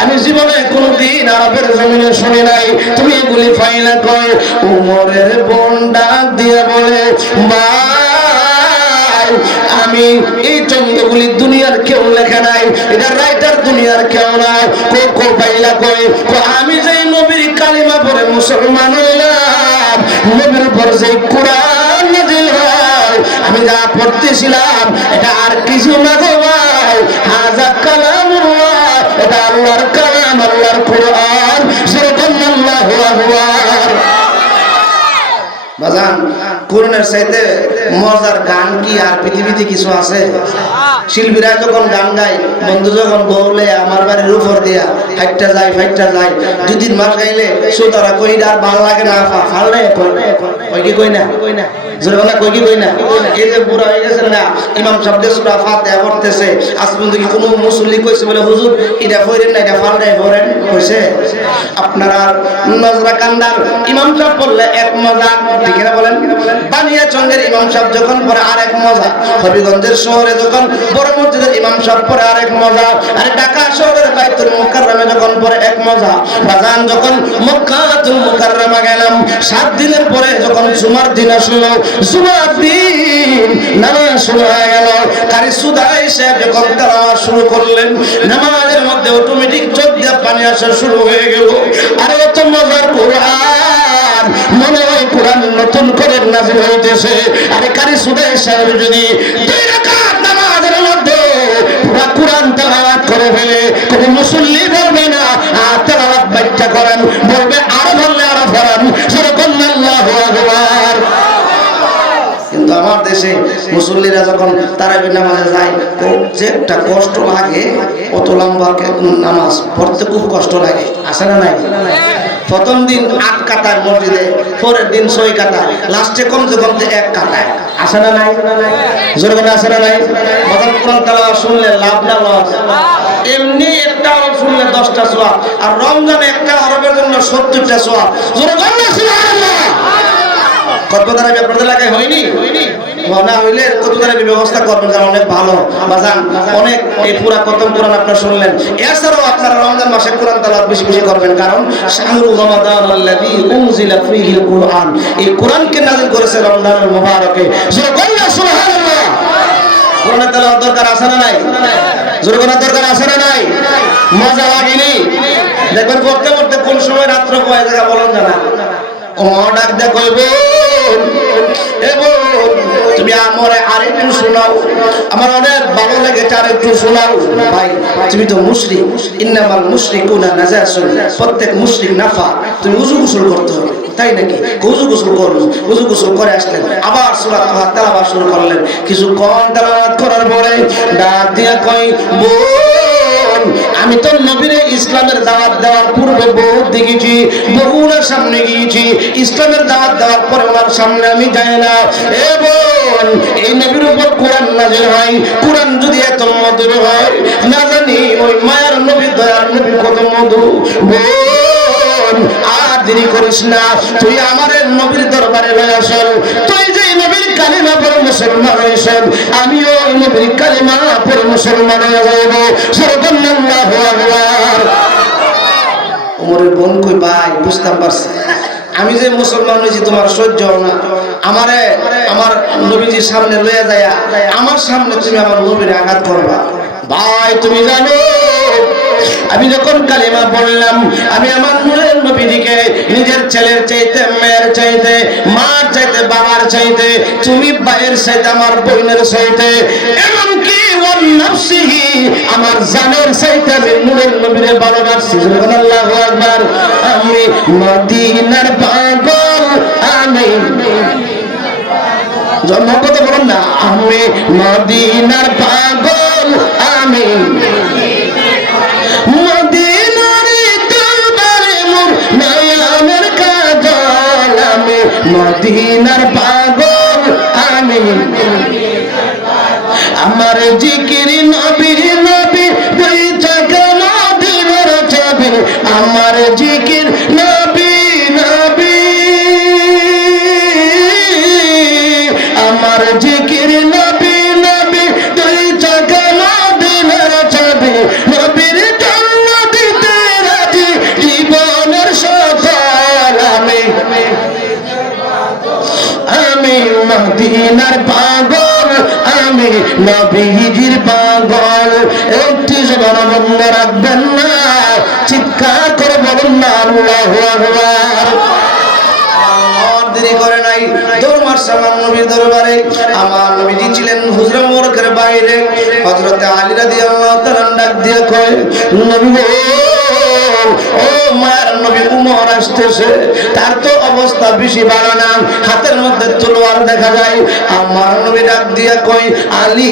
আমি জীবনে কোনদিন আরবের জমিনে শুনি নাই, তুমি এগুলি ফাইলা কয়? ওমরের বোন ডাক দিয়ে বলে, ভাই আমি আমি এই চন্দ্রগুলি দুনিয়ার কেউ লেখে নাই, এটা রাইটার দুনিয়ার কেউ নাই। কো পাইলা কই আমি যে নবীর কালিমা পড়ে মুসলমান হইলাম, নবীর উপর যে কোরআন নাযিল হয় আমি যা পড়তেছিলাম এটা আর কিছু না গো ভাই, হাযা কালামুল্লাহ, এটা আল্লাহর কালাম, আল্লাহর কোরআন। সুবহানাল্লাহু আকবার। বাজান, কোরআনের চাইতে মজার গান কি আর পৃথিবীতে কিছু আছে? শিল্পীরা যখন গান গায়, বন্ধু যখন বলে আমার বাড়ির উপর দিয়া ফাইটটা যায় 2-3 মাস গাইলে শ্রোতারা কই আর ভালো লাগে না, ফাললে কই কি কই না জোরে বলা কই কি কই না। এই যে বুড়া হয়ে গেছেন না, ইমাম সাহেব সূরা ফাতিহা পড়তেছে, আজ পর্যন্ত কি কোনো মুসল্লি কইছে বলে হুজুর এটা পড়েন না, এটা ফাললে পড়েন কইছে? আপনারা নজরা কান্দার ইমাম সাহেব পড়লে এক মজা, ঠিক না বলেন? বানিয়াচঙ্গের ইমাম সাহেব যখন পড়ে আরেক মজা, হবিগঞ্জের শহরে যখন বড় মসজিদের ইমাম সাহেব পড়ে আরেক মজা, আর ঢাকা শহরের বাইতুল মুকাররমে যখন পড়ে এক মজা। বাজান, যখন মক্কাতুল মুকাররমা গেলাম 7 দিনের পরে যখন জুমার দিন আসলো, জুমার দিন নামাজ শুরু হয়ে গেল, কারি সুদাই সাহেব যখন তেলাওয়াত শুরু করলেন, নামাজের মধ্যে অটোমেটিক চোখ দিয়ে পানি আসা শুরু হয়ে গেল। আর এত মজার কোরআন, মনে হয় কোরআন নতুন করে নাযিল হইতেছে। আরে কারি সুদাই সাহেব যদি 2 রাকাত নামাজের মধ্যে পুরা কোরআন তেলাওয়াত করে ফেলে, কোনো মুসল্লি বলবে না তেলাওয়াত ব্যাখ্যা করেন, বলবে আরো বললে আরো ফরান। সুবহানাল্লাহু আকবার। কিন্তু আমার দেশে মুসল্লিরা যখন তারাবি নামাজে যায়, যে একটা কষ্ট লাগে, অত লম্বা নামাজ পড়তে খুব কষ্ট লাগে, আছে না নাই? প্রথম দিন 8 কাতার মসজিদে, পরের দিন 6 কাতার, লাস্টে কমতে কমতে 1 কাতার, আছে না নাই? জোরে করে আছে না নাই? বাজার কোরআন তেলাওয়াত শুনলে লাভ না লস? এমনি একটা হরফ শুনলে 10টা সওয়াব, আর রমজানে একটা হরফের জন্য 70টা সওয়াব। জোরে করে সুবহানাল্লাহ। কতদারাবি আপনাদের এলাকায় হয়নি? না হইলে কতদারাবি ব্যবস্থা করবেন, কারণ অনেক ভালো। বাজান, অনেক এই পুরা খতম কোরআন আপনারা শুনলেন। এছাড়াও আপনারা রমজান মাসে কোরআন তেলাওয়াত বেশি বেশি করবেন, কারণ শাহরু রমাদান আল্লাযী উনজিলা ফীহিল কুরআন, এই কোরআনকে নাযিল করেছে রমজানুল মুবারকে। জোরে বলুন সুবহানাল্লাহ। কোরআন তেলাওয়াত দরকার আছে না নাই? জোরে বলার দরকার আছে না নাই? মজা লাগেনি? দেখবেন পড়তে পড়তে কোন সময় রাত্র কয় জায়গা বলেন জানা, ও ডাক দে কইব তুমি আমারে আরেকটু শোনাও, আমার অনেক ভালো লেগেছে, আরেকটু শোনাও। ভাই, তুমি তো মুশরিক, ইন্নামাল মুশরিকুনা নাজাসুন, প্রত্যেক মুশরিক নাফা, তুমি উযু গোসল করতে হবে। তাই নাকি? উযু গোসল করুন। উযু গোসল করে আসলেন, আবার সূরা তাহা তেলাওয়াত শুরু করলেন। কিছু কোন তেলাওয়াত করার পরে ডাক দিয়া কই, বোন, আমি তো নবীরে ইসলামের দাওয়াত দেওয়ার পূর্বে বহুত দেখেছি, বহুনার সামনে গিয়েছি, ইসলামের দাওয়াত দেওয়ার পরে ওনার সামনে আমি যাই না। এ বোন, এই নবীর উপর কোরআন নাযিল হয়, কোরআন যদি এত মধুর হয়, না জানি ওই মায়ার নবী, দয়ার নবী কত মধু। বোন, আর দেরি করিস না, তুই আমার নবীর দরবারে লয়ে আসল। তুই যে নবীর কালিমা পড়ে মুসলমান হয়েছেন, আমিও ওই নবীর কালিমা পড়ে মুসলমান হয়ে যাবো। সুবহানাল্লাহু আকবার। ওমরের বোন কই, ভাই বুঝতাম পারছি, আমি যে মুসলমান হয়েছি তোমার সহ্য না, আমারে আমার নবীজির সামনে লইয়া যায়, আমার সামনে তুমি আমার নবীর আঘাত করবা। ভাই, তুমি জানো আমি যখন কালিমা পড়লাম, আমি আমার নূরের নবীজিকে নিজের ছেলের চাইতে, মেয়ের চাইতে, মার চাইতে, বাবার চাইতে, তুমি ভাইয়ের চাইতে, আমার বোনের চাইতে, এমনকি ওয়ান নাফসিহি, আমার জানের চাইতে আমি নূরের নবীরে ভালোবাসি। সুবহানাল্লাহু আকবার। আমি মদিনার পাগল, আমি জন্ম কত বলেন না, আমি মদিনার পাগল, আমি মদিনার দরবারে মোর নয়নের কাজল, আমি মদিনার পাগল, আমি আমার জিকির নবী নবী, দুই চোখে মদিনার ছবি, আমার জিকির নবী নবী, আমার জিকির নবী নবী, দুই চোখে মদিনার ছবি, নবীর জন্য দিতে রাজি জীবনের সকল, আমি মদিনার পাগল, আমি নবীজির পাগল একটি জবান বন্ধ রাখবেন না চিৎকার করে বলুন না আল্লাহু আকবার দেরি করে নাই দৌড় মারছে আমার নবীর দরবারে আমার নবীজি ছিলেন হুজরা মোবারকের বাইরে হযরত আলী রাদিয়াল্লাহু তাআলা ডাক দিয়ে কয় নবী গো ও মার নবী উমর আসতেছে তার তো অবস্থা বেশি ভালো না হাতের মধ্যে তলোয়ার দেখা যায় আমার নবী ডাক দিয়ে কয় আলী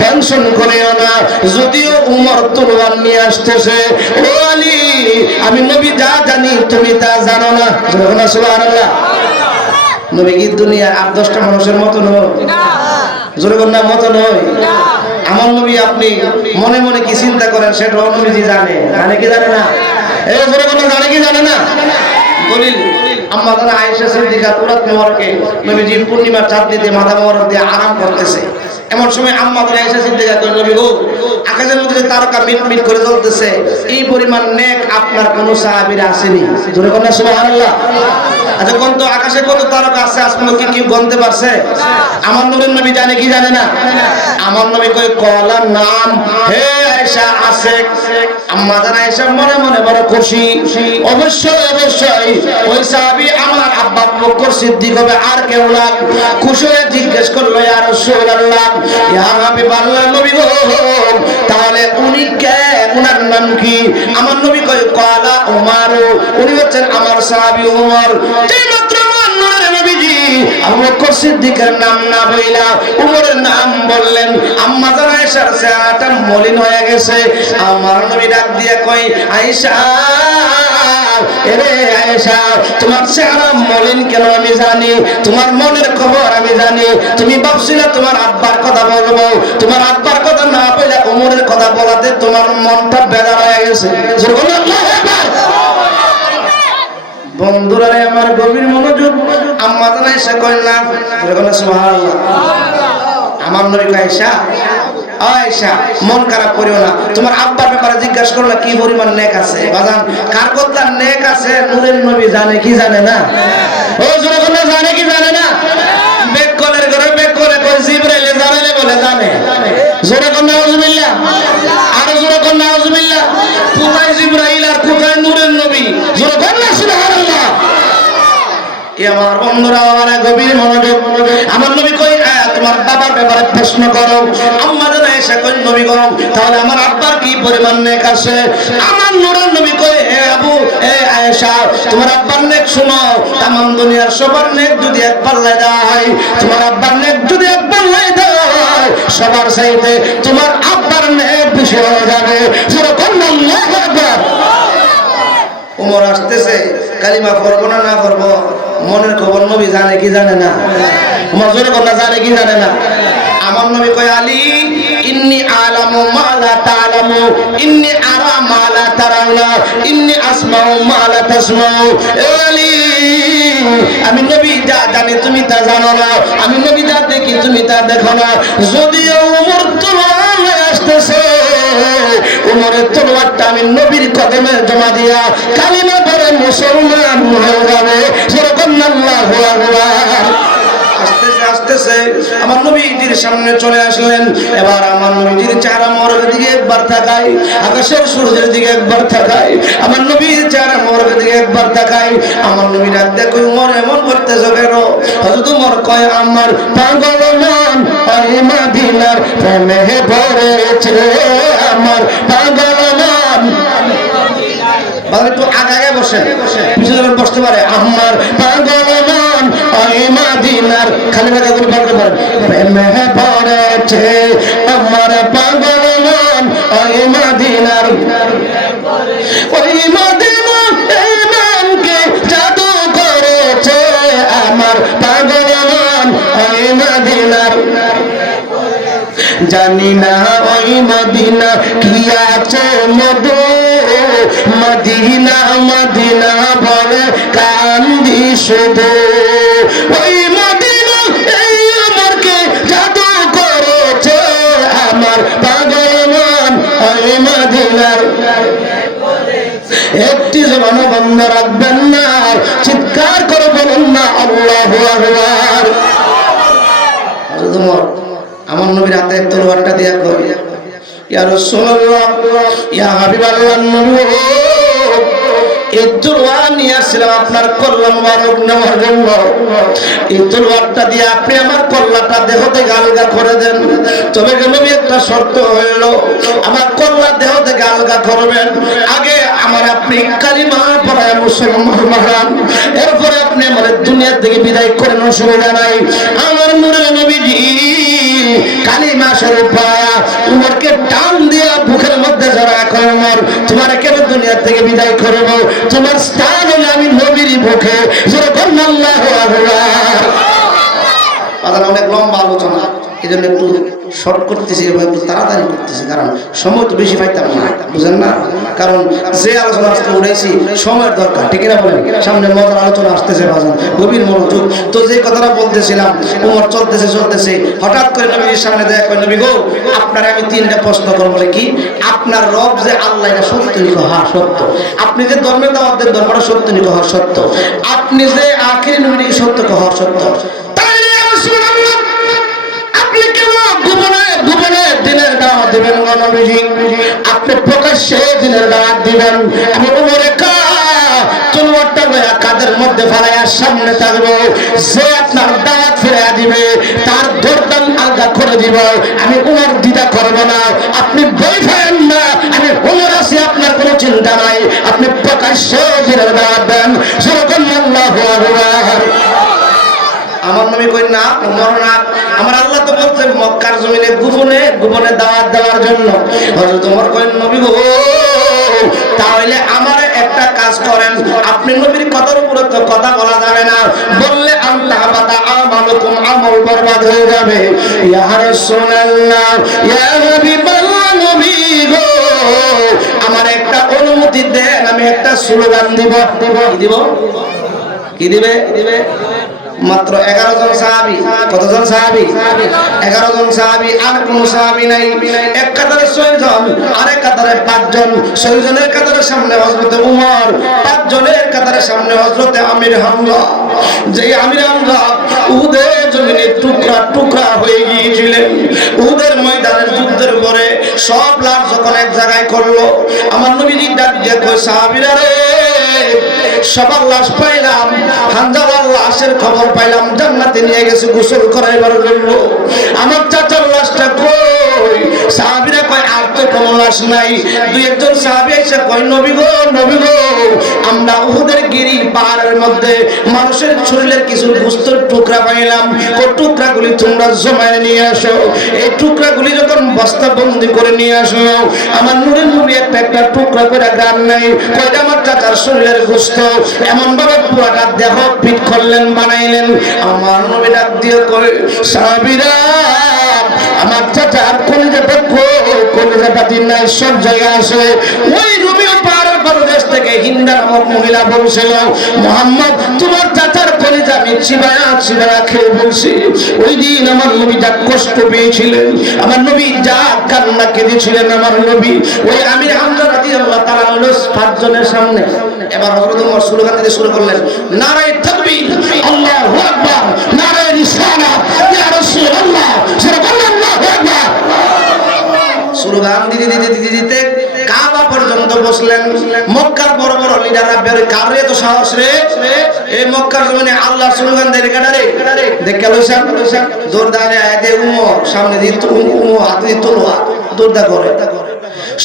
টেনশন করিও না যদিও উমর তলোয়ার নিয়ে আসতেছে ও আলী আমি নবী যা জানি তুমি তা জানো না সুবহানাল্লাহ নবী কি দুনিয়ার 8-10টা মানুষের মতো নয় জোরে কোন মতো নয় আমার নবী আপনি মনে মনে কি চিন্তা করেন সেটাও নবীজি জানে জানে কি জানে না এই জোরে কোন জানে কি জানে না দলিল আম্মা জানা আয়েশা সিদ্দিকা তুরাত মোবারকে নবীজি পূর্ণিমার চাঁদ দিতে মাথা মোবারক দিয়ে আরাম করতেছে এমন সময় আম্মা জানা আয়েশা সিদ্দিকা কই নবী গো আকাশের মধ্যে তারকা মিটমিট করে জ্বলতেছে এই পরিমাণ নেক আপনার কোন সাহাবীরা আসেনি জোরে কোন সুবহানাল্লাহ আচ্ছা কোন তো আকাশে কত তারকা আছে আসমানে কি কেউ গণতে পারছে আমার নবীর নবী জানে কি জানে না আমার নবী কই কলা নাম হে আয়েশা আছে আম্মা জানা আয়েশা মনে মনে বড় খুশি অবশ্যই অবশ্যই ওই সাহাবী আমার আব্বা বকর সিদ্দিক হবে আর কেউ না খুশি হয়ে জিজ্ঞেস করলো ইয়া রাসূলুল্লাহ ইয়া হাবিবাল্লাহ নবী গো তাহলে উনি কে উনার নাম কি আমার নবী কয় কলা উমর উনি হচ্ছেন আমার সাহাবী উমর এই মাত্র আমার নবীজি আবু বকর সিদ্দিকের নাম না বইলা উমরের নাম বললেন আম্মা জানা আয়েশার চেহারাটা মলিন হয়ে গেছে আমার নবী ডাক দিয়ে কয় আয়েশা এরে আয়েশা তোমার চেহারা মলিন কেন আমি জানি তোমার মনের খবর আমি জানি তুমি ভাবছিলে তোমার আব্বার কথা বলবো তোমার আব্বার কথা না বলে ওমরের কথা বলাতে তোমার মনটা বেজার হয়ে গেছে সুবহানাল্লাহ বন্ধুরা আমার গভীর মনোযোগ আম্মা জানা আয়েশা কয় না সুবহানাল্লাহ আমার নবী কয় আয়েশা আয়েশা মন খারাপ করিও না তোমার আব্বার ব্যাপারে জিজ্ঞাসা করলে কি পরিমাণ নেক আছে বাজান কার কতটা নেক আছে নূরের নবী জানে কি জানে না ও জোরে কোন জানে কি জানে না বেকলের ঘরে বেকলে কই জিবরাইল জানে বলে জানে জোরে কোন নাউজুবিল্লাহ আর জোরে কোন নাউজুবিল্লাহ কোথায় জিবরাইল আর কোথায় নূরের নবী জোরে কোন সুবহানাল্লাহ আমার বন্ধুরা আমার গভীর মনোযোগ আমার নবী কই তোমার বাবার ব্যাপারে প্রশ্ন করো আম্মা জানা আয়েশা কই নবী গো তাহলে আমার আব্বার কি পরিমাণ নেক আছে আমার নূরের নবী কই হে আবু হে আয়েশা তোমার আব্বার নেক শুনো तमाम দুনিয়ার সবার নেক যদি একবার লাই দেওয়া হয় তোমার আব্বার নেক যদি একবার লাই দেওয়া হয় সবার চাইতে তোমার আব্বার নেক বেশি হয়ে যাবে যেরকম আল্লাহু আকবার ওমর আসতেছে কালিমা পড়বো না না পড়বো মনের খবর নবী জানে কি জানে না ওমর জোরে কথা জানে কি জানে না আমার নবী কয় আলী ইন্নী আলামু মা লা তাআলামু ইন্নী আরা মা লা তারাউনা ইন্নী আসমাউ মা লা তাসমাউ আলী আমি নবী যা জানি তুমি তা জানো না আমি নবী যা দেখি তুমি তা দেখো না যদিও ওমর তলোয়ার আসতেছে উমরের তলোয়ারটা আমি নবীর কদমে জমা দিয়া কালিমা পড়ে মুসলমান হয়ে যাবে যেরকম আল্লাহু আকবার আসতেছে আমার নবীজির সামনে চলে আসলেন এবার আমার নবীজির চেহারা মোবারকের দিকে একবার তাকাই আকাশের সূর্যের দিকে একবার তাকাই আমার নবীর চেহারা মোবারকের দিকে একবার তাকাই আমার নবী ডাক দেখো উমর এমন করতেছ কেন হযরত উমর কয় আমার পাগল মন ওই মদিনার প্রেমে পড়েছে আমার পাগল মন বাবা একটু আগে আগে বসেন পিছনে বসতে পারে আমার পাগল মন ওই মদিনার খালি ভাগে করে বলতে পারেন প্রেমে পড়েছে আমার পাগল মন ওই মদিনার ওই মদিনা এই মনকে জাদু করেছে আমার পাগল মন ওই মদিনার জানি না ওই মদিনা কি আছে মধু মদিনা মদিনা বলে কান্দি শুধু ওই মদিনা এই আমারকে জাদু করেছে আমার পাগল মন ওই মদিনার একটি জবান বন্ধ রাখবেন না চিৎকার করে বলুন না আল্লাহু আকবার আমার নবীর হাতে তলোয়ারটা দিয়া কই, ইয়া রাসূলুল্লাহ, ইয়া হাবিবাল্লাহ, নবী এই তলোয়ার নিয়ে আসছিলাম আপনার কল্লা মুবারক নেওয়ার জন্য। এই তলোয়ারটা দিয়ে আপনি আমার কল্লাটা দেহ থেকে আলগা করে দেন। তবে নবী একটা শর্ত হইল, আমার কল্লা দেহ থেকে আলগা করবেন, আগে আমার আপনি কালিমা পড়ায় মুসলমান বানান, এরপরে আপনি আমার দুনিয়া থেকে বিদায় করেন, অসুবিধা নাই। আমার নূরের নবীজি কালিমা শরীফ পড়ায়া উমরকে টান দিয়া বুকের মধ্যে জড়ায় কয়, উমর তোমার কেন দুনিয়া থেকে বিদায় করব, তোমার স্থান হলো আমি নবীর বুকে। যেরকম আল্লাহু আকবার। অনেক লম্বা আলোচনা, এই জন্য একটু শর্ট করতেছি, একটু তাড়াতাড়ি করতেছি, কারণ সময় তো বেশি পাইতাম না, বুঝেন না? কারণ যে আলোচনা আজকে উঠেছি সময়ের দরকার, ঠিক না বলেন? সামনে মজার আলোচনা আসতেছে, বাজান গভীর মনোযোগ। তো যে কথাটা বলতেছিলাম, উমর চলতেছে, হঠাৎ করে নবীর সামনে দেখা করে, নবী গো আপনার আমি তিনটা প্রশ্ন করবো। বলে কি? আপনার রব যে আল্লাহ, এটা সত্য নিকো? হ্যাঁ সত্য। আপনি যে ধর্মের দাওয়াতের ধর্মটা সত্য নিকো? হ্যাঁ সত্য। আপনি যে আখিরি নবী সত্য কো? হ্যাঁ সত্য। দিনের দাওয়াত দিবেন নবীজি, আপনি প্রকাশ্যে দিনের দাওয়াত দিবেন। আমি উমরে তলোয়ারটা লয়া কাদের মধ্যে ফালাইয়া সামনে থাকবো, যে আপনার দাওয়াত ফিরিয়ে দিবে তার গর্দান আলগা করে দিব। আমি উমর দ্বিধা করব না, আপনি ভয় পাবেন না, আমি উমর আছি, আপনার কোনো চিন্তা নাই। আপনি প্রকাশ্যে দিনের দাওয়াত দেন। যেরকম আল্লাহু আকবার। আমার নবী কই না, উমর না, আমার আল্লাহ তো বলছে মক্কার জমিনে গোপনে দাওয়াত দেওয়ার জন্য। হযরত ওমর কই, নবী গো তাহলে আমার একটা কাজ করেন, আপনি নবীর কথার উপরে তো কথা বলা যাবে না, বললে আনতাবাদা আমালুকুম, আমল বরবাদ হয়ে যাবে। ইয়া রাসূলুল্লাহ, ইয়া হাবিবাল্লাহ, নবী গো আমার একটা অনুমতি দেন, আমি একটা স্লোগান দিব। কি দিবে? মাত্র 11 জন সাহাবী। কতজন সাহাবী? 11 জন সাহাবী, আর কোন সাহাবী নাই। এক কাতারে 6 জন, আরেক কাতারে 5 জন। 6 জনের কাতারের সামনে হযরত উমর, 5 জনের কাতারের সামনে হযরত আমির হামজা। যে আমির হামজা উহুদের জমিনে টুকরা টুকরা হয়ে গিয়েছিলেন। উহুদের ময়দানের যুদ্ধের পরে সব লাশ যখন এক জায়গায় করলো, আমার নবীজি ডাক দিয়ে কই, সাহাবীরা রে সবার লাশ পাইলাম, হামজার লাশের খবর পাইলাম, জান্নাতে নিয়ে গেছে গোসল করাইবার জন্য। আমার চাচার লাশটা কই? সাহাবীরা কয় আর তো কোনো লাশ নাই। দুই একজন সাহাবী এসে কয়, নবী গো আমরা উহুদের গিরি পাহাড়ের মধ্যে মানুষের শরীরের কিছু গোস্তের টুকরা পাইলাম, ও টুকরাগুলি তোমরা জমায়ে নিয়ে আসো। এই টুকরাগুলি যখন বস্তাবন্দি করে নিয়ে আসো, আমার নূরের নবী একটা টুকরা করে গান নাই, কয়টা আমার চাচার শরীরের গোস্ত এমন ভাবে পুরাটা দেহ পিট করলেন, বানাইলেন। আমার নবী ডাক দিয়ে করে, সাহাবীরা আমার চাচার কলিজাটা দিন নাই, সব জায়গায় আছে। ওই রুমিও পাহাড়ের প্রদেশ থেকে হিন্দা নামক মহিলা বলছিল, মুহাম্মদ তোমার চাচার কলিজা আমি চিবায়া খেয়ে বলছি। ওই দিন আমার নবী যা কষ্ট পেয়েছিলেন, আমার নবী যা কান্না কেঁদেছিলেন, আমার নবী ওই আমির হামজা রাদিয়াল্লাহু তাআলা 5 জনের সামনে। এবার হযরত ওমর স্লোগান দিতে শুরু করলেন, নারায়ে তাকবীর, আল্লাহু আকবার, নারায়ে রিসালাত, ইয়া রাসূলুল্লাহ, আল্লাহু আকবার। স্লোগান দিতে কাবা পর্যন্ত বসলেন। মক্কার বড় বড় লিডাররা বেরে, কারে তো সাহস রে, এই মক্কার জমিনে আল্লাহ স্লোগান দেয় কাটারে দেখে লইছেন জোরদারে আইতে উমর সামনে দিয়ে উমর হাতে দিয়ে তলোয়ার দৌড়দা করে।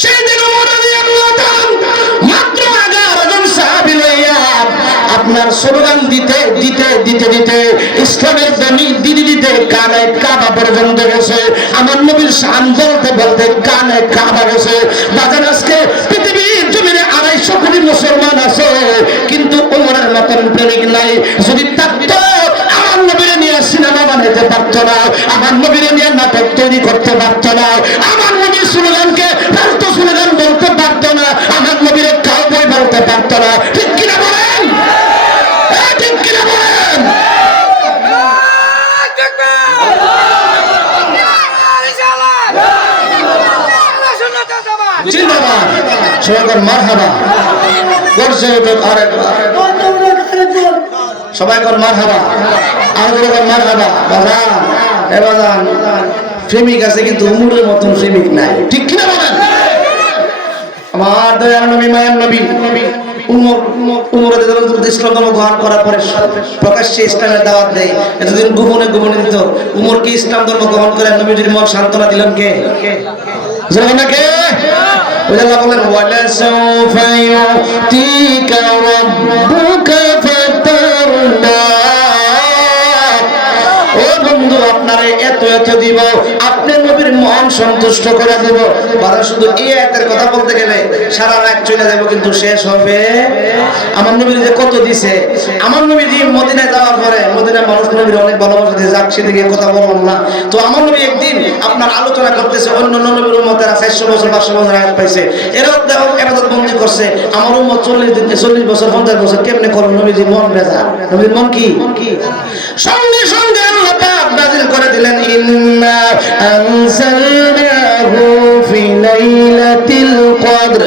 সেই দিন উমর রাদিয়াল্লাহু তাআলা মাত্র 11 জন সাহাবী লইয়া আপনার স্লোগান দিতে ইসলামের দানি দিতে কাবা পর্যন্ত গেছে। আমার নবীর শান বলতে কানে কাবা গেছে। বাজার আজকে পৃথিবীর জমিনে 250 কোটি মুসলমান আছে, কিন্তু ওমরের মতন প্রেমিক নাই। যদি থাকতো আমার নবীরে নিয়ে সিনেমা বানাইতে পারতো না, আমার নবীরে নিয়ে নাটক তৈরি করতে পারতো না, আমার নবীর স্লোগানকে ফালতু স্লোগান বলতে পারতো না, আমার নবীরে কাউবয় বলতে পারতো না। ঠিক কিনা বলেন? ঠিক কিনা বলেন? জিন্দাবাদ, সবাই মারহাবা করছে, সবাই কর মারহাবা, আর মারহাবা। বাজান এ বাজান প্রেমিক আছে কিন্তু উমরের মতন প্রেমিক নাই, ঠিক কিনা বলেন? আমার দয়ার নবী মায়ার নবী উমর ইসলাম ধর্ম গ্রহণ করার পরে প্রকাশ্যে ইসলামের দাওয়াত দেয়, এতদিন গোপনে গোপনে দিত। উমর কি ইসলাম ধর্ম গ্রহণ করে নবীজির মন সান্ত্বনা দিলেন কে? জানেন না কে? আল্লাহ বলেন ওয়ালা সাউফা ইউতিকা রাব্বুকা ফাতারদা। ও বন্ধু, আপনারে এত এত দিব, আপনি নবীর মন সন্তুষ্ট করে দিব। বাবা শুধু এই আয়াতের কথা বলতে গেলে সারা রাত চলে যাব, কিন্তু শেষ হবে। আমার নবীর যে কত দিছে, আমার নবী যে মদিনায় যাওয়ার পরে মদিনার মানুষ নবীর অনেক ভালোবাসা দিয়ে যাক, সেদিকে কথা বললাম না। তো আমার নবী একদিন আপনার আলোচনা করতেছে, অন্য নবীর উম্মতেরা 400 বছর 500 বছর হায়াত পাইছে, এরাও ইবাদত বন্দী করছে। আমার উম্মত 40 বছর 50 বছর কেমনে করো? নবীজি মন বেজা, নবীর মন কি? সঙ্গে সঙ্গে আল্লাহ পাক নাযিল করে দিলেন ইন্না আনজালনাহু ফি লাইলাতিল কদর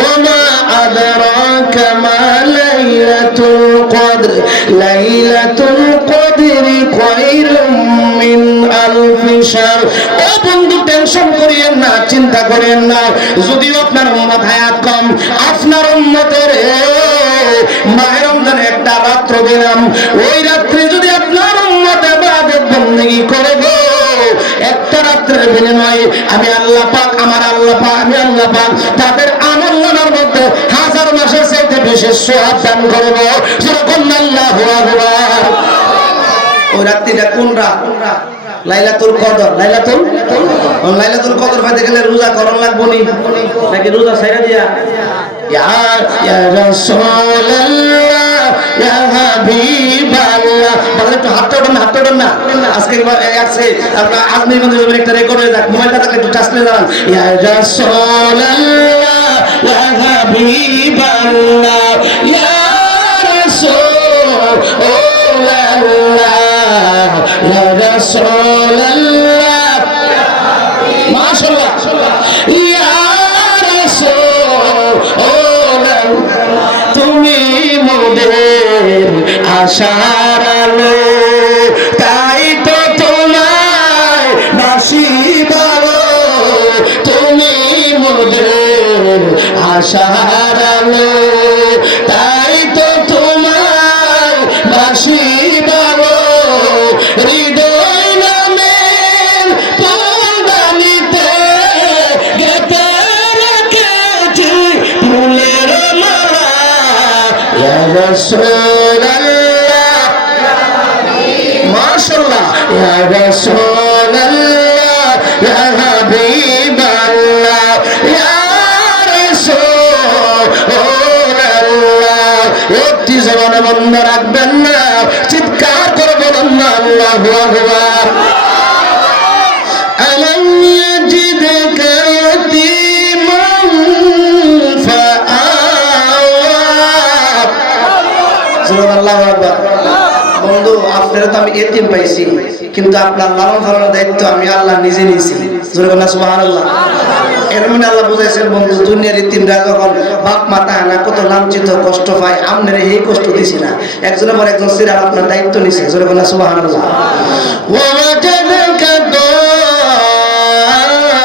ওয়া মা আদরাকা মা লাইলাতুল কদর লাইলাতুল কদরি খায়রুম মিন আলফি শাহর। ও বন্ধু, টেনশন করিয়েন না, চিন্তা করেন না। যদিও আপনার উম্মত হায়াত কম, আপনার উম্মতের মাহে রমজানে একটা রাত্র দিলাম, ওই রাত্রে যদি আপনার উম্মত ইবাদত বندگی করে গো, একটা রাত্রের বিনিময়ে আমি আল্লাহ পাক তাদের আমলনামার মধ্যে 1000 মাসের চাইতে বেশি সওয়াব দান করব। সুবহানাল্লাহু আকবার। ওই রাত্রিটা কোন রাত? লাইলাতুল কদর। লাইলাতুল কদর পাইতে গেলে রোজা করন লাগবো নি, নাকি রোজা ছাইরা দিয়া? ইয়া রাসূলুল্লাহ ইয়া হাবিবাল্লাহ, বলে একটু হাতটা ওঠান না। আজকে আপনার আজমিরগঞ্জে যাবেন, একটা রেকর্ড হয়ে যাক, মোবাইলটা থাকলে একটু টাচলে দাঁড়ান। ইয়া রাসূলুল্লাহ ইয়া হাবিবাল্লাহ ইয়া রাসূলুল্লাহ ইয়া রাসূলুল্লাহ, মাশাআল্লাহ, ইয়া রাসূলুল্লাহ, তুমি মোদের আশার আলো, তাই তো তোমায় বাসি বলো, তুমি মোদের আশার আলো, তাই তো তোমায় বাসি বলো। হৃদয় নামের ফুলদানিতে গেঁথে রেখেছি ফুলের মালা, ইয়া রাসূলুল্লাহ, মাশাআল্লাহ, ইয়া রাসূলুল্লাহ ইয়া হাবিবাল্লাহ ইয়া রাসূলুল্লাহ। একটি জবানে বন্ধ রাখবেন না, চিৎকার করে বলেন না আল্লাহু আকবার। আলাম ইয়াজিদকা ইয়াতীমান ফাআওয়া। সুবহানাল্লাহু আকবার। বন্ধু, আপনারা তো আমি এতিম পাইছি, কিন্তু আপনার লালন পালনের দায়িত্ব আমি আল্লাহ নিজে নিয়েছি। সুবহানাল্লাহ। এর মানে আল্লাহ বুঝাইছেন, বন্ধু, দুনিয়ার এতিমরা যখন বাপ মাতা না কত লাঞ্ছিত কষ্ট পায়, আপনারা এই কষ্ট দিছি না, একজনের পর একজন সিরাত আপনার দায়িত্ব নিছে। সুবহানাল্লাহ। ওয়া ওয়াজাদাকা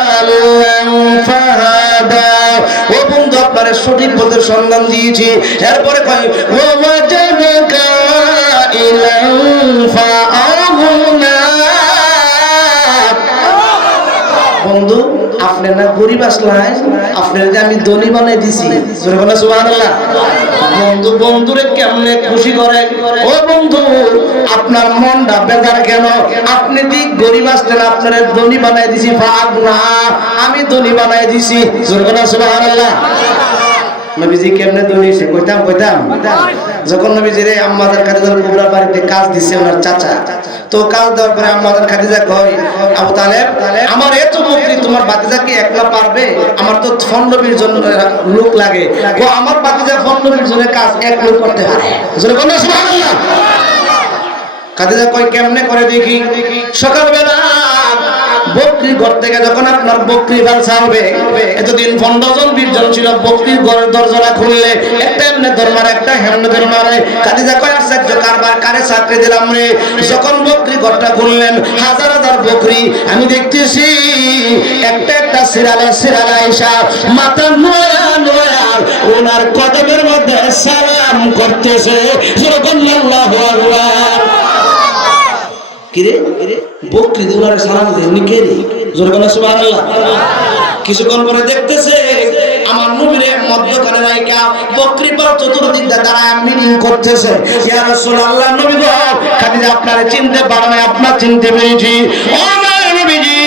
দাল্লান ফাহাদা। ও বন্ধু, আপনারা সঠিক পথের সন্ধান দিয়েছি। এরপরে কয় ওয়া ওয়াজাদাকা ইলান ফাআগুনা। বন্ধু, আপনি না গরিব আসলাই, আপনার যে আমি ধনী বানাই দিছি। সুবহানাল্লাহ। বন্ধু বন্ধুরে কেমনে খুশি করে? ও বন্ধু, আপনার মনটা বেজার কেন? আপনি দি গরিব আসলেন, আপনার ধনী বানাই দিছি। ফাআগুনা, আমি ধনী বানাই দিছি। সুবহানাল্লাহ। নবীজি কেমনে ধনী হইছে কইতাম। যখন নবীজির আম্মাজান খাদিজার কুবরা বাড়িতে কাজ দিছে ওনার চাচা, তো কাজ দেওয়ার পরে আম্মাজান খাদিজা কয়, আবু তালেব, আমার এত বকরি তোমার ভাতিজা কি একলা পারবে? আমার তো 15-20 জন লোক লাগে। ও আমার ভাতিজা 15-20 জনের কাজ এক লোক করতে পারে। সুবহানাল্লাহ। খাদিজা কয় কেমনে করে দেখি। সকালবেলা বকরি ঘর থেকে যখন আপনার বকরি বালসা হবে, এতদিন 15 জন 20 জন ছিল, বকরির ঘরের দরজাটা খুললে একটা এমনি ধর্মার একটা হেমনে ধর্মারে খাদিজা কয় আশ্চর্য কারবার কারে চাকরি দিলাম রে। যখন বকরি ঘরটা খুললেন, হাজার হাজার বকরি আমি দেখতেছি একটা একটা সিরালা সিরালা এসা মাথা নোয়া নোয়া ওনার কদমের মধ্যে সালাম করতেছে। আল্লাহু আকবার। কিরে বকরি দুলারে সালাম দেননি কে রে? জোরে বলো সুবহানাল্লাহ। কিছুক্ষণ পরে দেখতেছে আমার নবীর মধ্যখানে রাইকা বকরি পাল চতুর্দিক দিয়ে দাঁড়ায় মিটিং করতেছে। ইয়া রাসূলুল্লাহ, নবী গো, খাদিজা আপনারে চিনতে পারে না, আপনার চিনতে পেরেছি। ও নবীজি,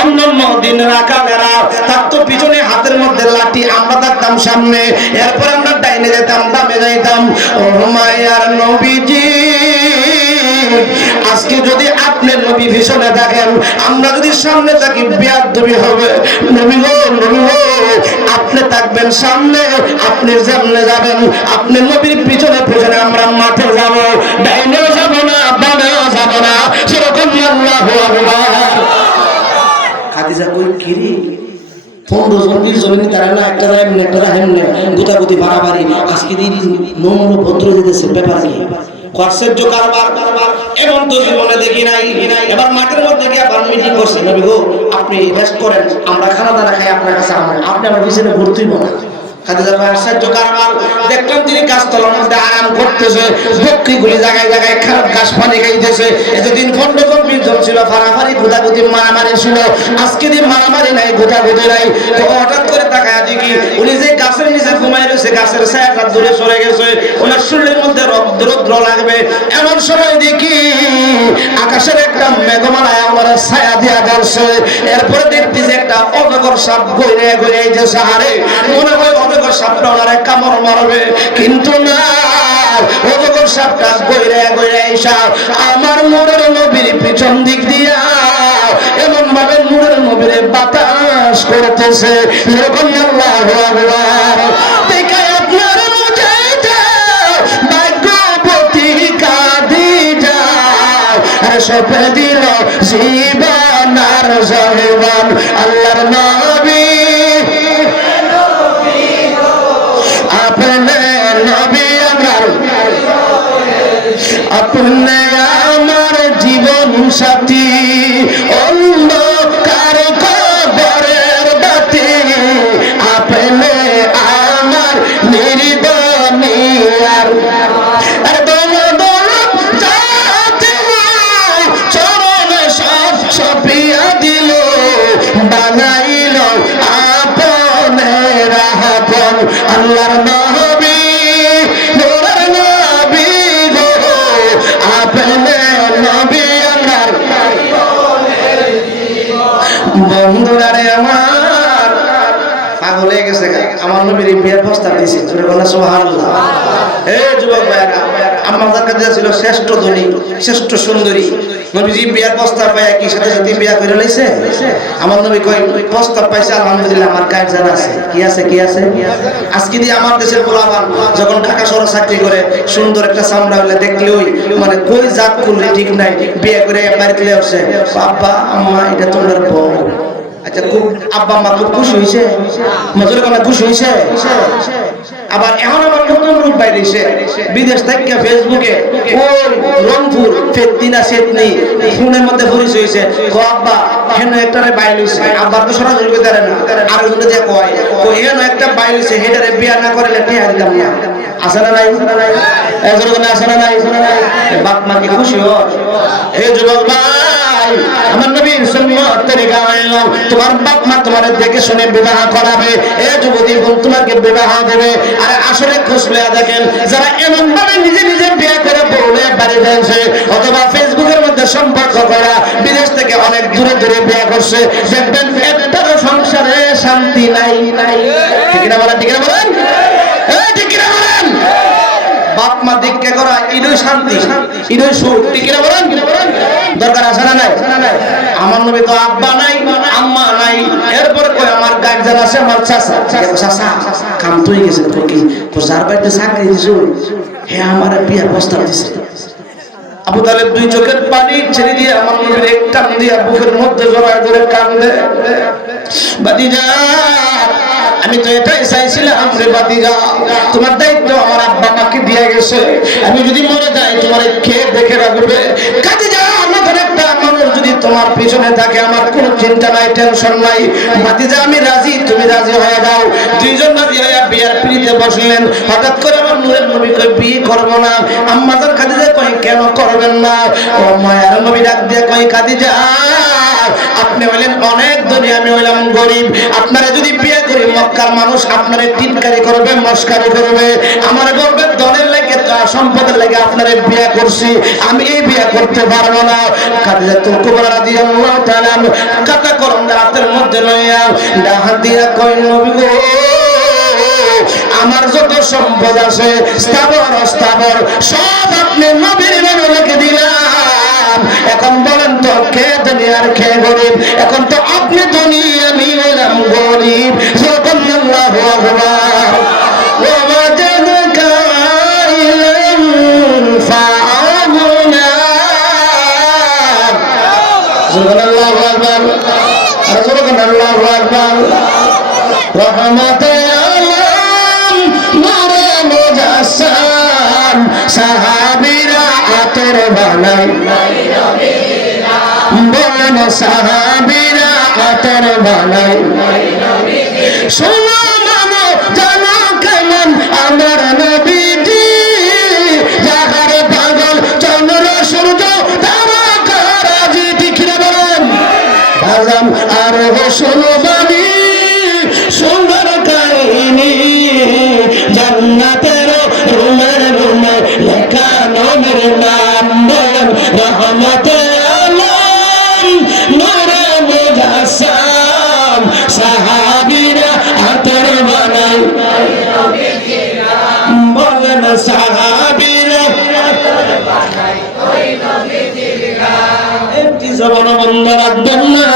অন্যান্য দিন রাখালেরা থাকতো পিছনে হাতের মধ্যে লাঠি, আমরা থাকতাম সামনে, এরপর আমরা ডাইনে যেতাম বামে যাইতাম। ও মায়ার নবীজি, আজকে যদি আপনি নবী পিছনে থাকেন, আমরা যদি সামনে থাকি বেয়াদবি হবে। নবী গো, নবী গো, আপনি থাকবেন সামনে, আপনি সামনে যাবেন, আপনি নবীর পিছনে পিছনে আমরা মাঠে যাব, ডাইনেও যাব না বামেও যাব না। সেরকম আল্লাহু আকবার। খাদিজা কই কিরি 15 জন 20 জন তারা না একটা এমনি একটা হেমনে গুতাগুতি বাড়াবাড়ি, আজকে দিন নম্র ভদ্র দিতেছে ব্যাপার কি কর্সের কারবার এমন তো জীবনে দেখি নাই। এবার মাঠের মধ্যে গিয়ে আবার মিটিং করছে। নবী গো, আপনি রেস্ট করেন, আমরা খানা দানা খাই আপনার কাছে, আপনি আমার পিছনে ভর্তি হইব না। খাদিজা ভাই আশ্চর্য কারবার, দেখলাম তিনি গাছতলার মধ্যে আরাম করতেছে, বকরিগুলি জায়গায় জায়গায় খারাপ ঘাস পানি খাইতেছে। এতদিন 15 জন 20 জন ছিল, ফারাফারি গুদাগুদি মারামারি ছিল, আজকে দিন মারামারি নাই গুদাগুদি নাই। তো হঠাৎ করে তাকায় দেখি উনি যে গাছের নিচে ঘুমাই রয়েছে, গাছের ছায়াটা দূরে সরে গেছে, ওনার শরীরের মধ্যে রৌদ্র লাগবে। এমন সময় দেখি আকাশের একটা মেঘমালায় আমার ছায়া দিয়া গেছে। এরপরে দেখছি যে একটা অজগর সাপ ঘুরে ঘুরে এই যে সাহারে, মনে হয় অজগর সাপটা ওনারে কামড় মারবে, কিন্তু না, অজগর সাপটা ঘুরে ঘুরে এসা আমার নূরের নবীর পিছন দিক দিয়া এমন ভাবে নূরের নবীর বাতাস করতেছে। আল্লাহু আকবার। দেখে আপনার মুজাহিদা ভাগ্যবতী খাদিজা সপে দিল জীবন আর জহিবান। আল্লাহর নবী আপনি নবী আমার, আপনি আমার জীবন সাথী, অন্ধকার কবরের বাতি, আপনি আমার নির্বাণী। আর চরণে সব সপিয়া দিল, বানাইল আপনের আপন। আল্লাহর নবী, নূরের নবী গো, আপনি নবী আমার। বন্ধুরা রে আমার, পাগল হয়ে গেছে আমার নবীর বিয়ের প্রস্তাব দিয়েছে। জোরে বলা সুবহানাল্লাহ। এই যুবক ভাইরা, আমাদের কাছে ছিল শ্রেষ্ঠ ধনী, শ্রেষ্ঠ সুন্দরী। নবীজি বিয়ার প্রস্তাব পায় কি সাথে সাথে বিয়া করে লইছে? আমার নবী কই প্রস্তাব পাইছে, আলহামদুলিল্লাহ, আমার কাজ জানা আছে। কি আছে? কি আছে? আজকে দিয়ে আমার দেশের পোলাপান যখন ঢাকা শহরে চাকরি করে, সুন্দর একটা চামড়া হলে দেখলে ওই মানে কই জাত করলে ঠিক নাই, বিয়ে করে বাড়িতে আসছে, আব্বা আম্মা এটা তোমার বউ। আচ্ছা, খুব আব্বা আম্মা খুব খুশি হয়েছে, মজুর কোনো খুশি হয়েছে। আবার এখন আমার নতুন রূপ বাইরেছে, বিদেশ থেকে ফেসবুকে ওই রংপুর ফেতনা সেতনি ফোনের মধ্যে পরিচয় হয়েছে। আব্বা হেন একটা বাইল হয়েছে, আব্বা তো সরাসরি কইতে পারে না, আর ওগুলো যে কয় ও হেন একটা বাইল হয়েছে, হেটারে বিয়া না করলে টিয়া দিতাম না। আসে না নাই? এজন্য কোনো আসে না নাই? বাপ মা কি খুশি হয়? এই যুবক ভাই, আমার নবীর সুন্নাত তরিকা হলো তোমার বাপ মা তোমার দেখে শুনে বিবাহ করাবে, এই যুবতী বোন তোমাকে বিবাহ দেবে। আর আসলে খোঁজ লয়া দেখেন, যারা এমন ভাবে নিজে নিজে বিয়ে করে বউলে বাড়ি যাচ্ছে, অথবা ফেসবুকের মধ্যে সম্পর্ক করা, বিদেশ থেকে অনেক দূরে দূরে বিয়ে করছে, দেখবেন একটা সংসারে শান্তি নাই। ঠিক না বলেন? ঠিক না বলেন? ঠিক না বলেন? বাপ মা দীক্ষা করা ইডই শান্তি, ইডই সুখ। ঠিক না বলেন? দরকার আছে না নাই? আমার নবী তো আব্বা নাই, আম্মা নাই, এরপরে কই আমার গার্জিয়ান আছে, আমার চাচা। চাচা কাম তো হয়ে গেছে, তো কি যার বাড়িতে চাকরি দিছো হে আমার বিয়ার প্রস্তাব দিছে। আবু তালেব দুই চোখের পানি ছেড়ে দিয়ে আমার নবীর এক টান দিয়ে বুকের মধ্যে জড়ায় ধরে কান্দে। ভাতিজা আমি তো এটাই চাইছিলাম রে ভাতিজা, তোমার দায়িত্ব আমার আব্বা মাকে দিয়ে গেছে, আমি যদি মরে যাই তোমার কে দেখে রাখবে? ভাতিজা আমাদের একটা মানুষ যদি তোমার পিছনে থাকে আমার কোনো চিন্তা নাই, টেনশন নাই। ভাতিজা আমি রাজি, তুমি রাজি হয়ে যাও। দুইজন রাজি হয়ে বিয়ার পিড়িতে বসলেন। হঠাৎ করে আমার নূরের নবী কই বিয়ে করবো না। আম্মা জান খাদিজা কই কেন করবেন না? ও মায়ার নবী ডাক দিয়ে কই খাদিজা আপনি হইলেন অনেক ধনী, আমি হইলাম গরিব, আপনারা যদি বিয়ে করি মক্কার মানুষ আপনারে টিটকারি করবে, মস্কারি করবে। আমার গর্বের দলের লাগে সম্পদের লাগে আপনারে বিয়ে করছি, আমি এই বিয়ে করতে পারবো না। খাদিজাতুল কুবরা রাদিয়াল্লাহু তাআলা কাটা করম রাতের মধ্যে লইয়া ডাহাত দিয়া কই নবী গো আমার যত সম্পদ আছে স্থাবর অস্থাবর সব আপনি নবীর নামে লিখে দিলাম। এখন বলেন তো কে ধনী আর কে গরিব? এখন তো আপনি ধনী, আমি হলাম গরিব। আল্লাহু আকবার। ওয়া জাদাকা ইলাম ফাআবুনা। সুবহানাল্লাহু আকবার। আর সুবহানাল্লাহু আকবার। রহমাতুল আলাম নূরে মুজাসসাম সাহাবীরা আতর বানায়, বলেন সাহাবীরা আতর বানায়। শোনো মানো জানো কেমন আমার নবীজি, যাহার পাগল চন্দ্র সূর্য তারকারাজি। ঠিক না বলেন বাজান? আর শোনো বাণী সুন্দর কাহিনী, জান্নাতের রুমে রুমে লেখা নবীর নাম। বলেন রহমাতুল আলাম নূরে মুজাসসাম সাহাবীরা আতর বানায়, বলেন সাহাবীরা আতর বানায়। ওই নবীজির গান একটি জবান বন্ধ রাখবেন না।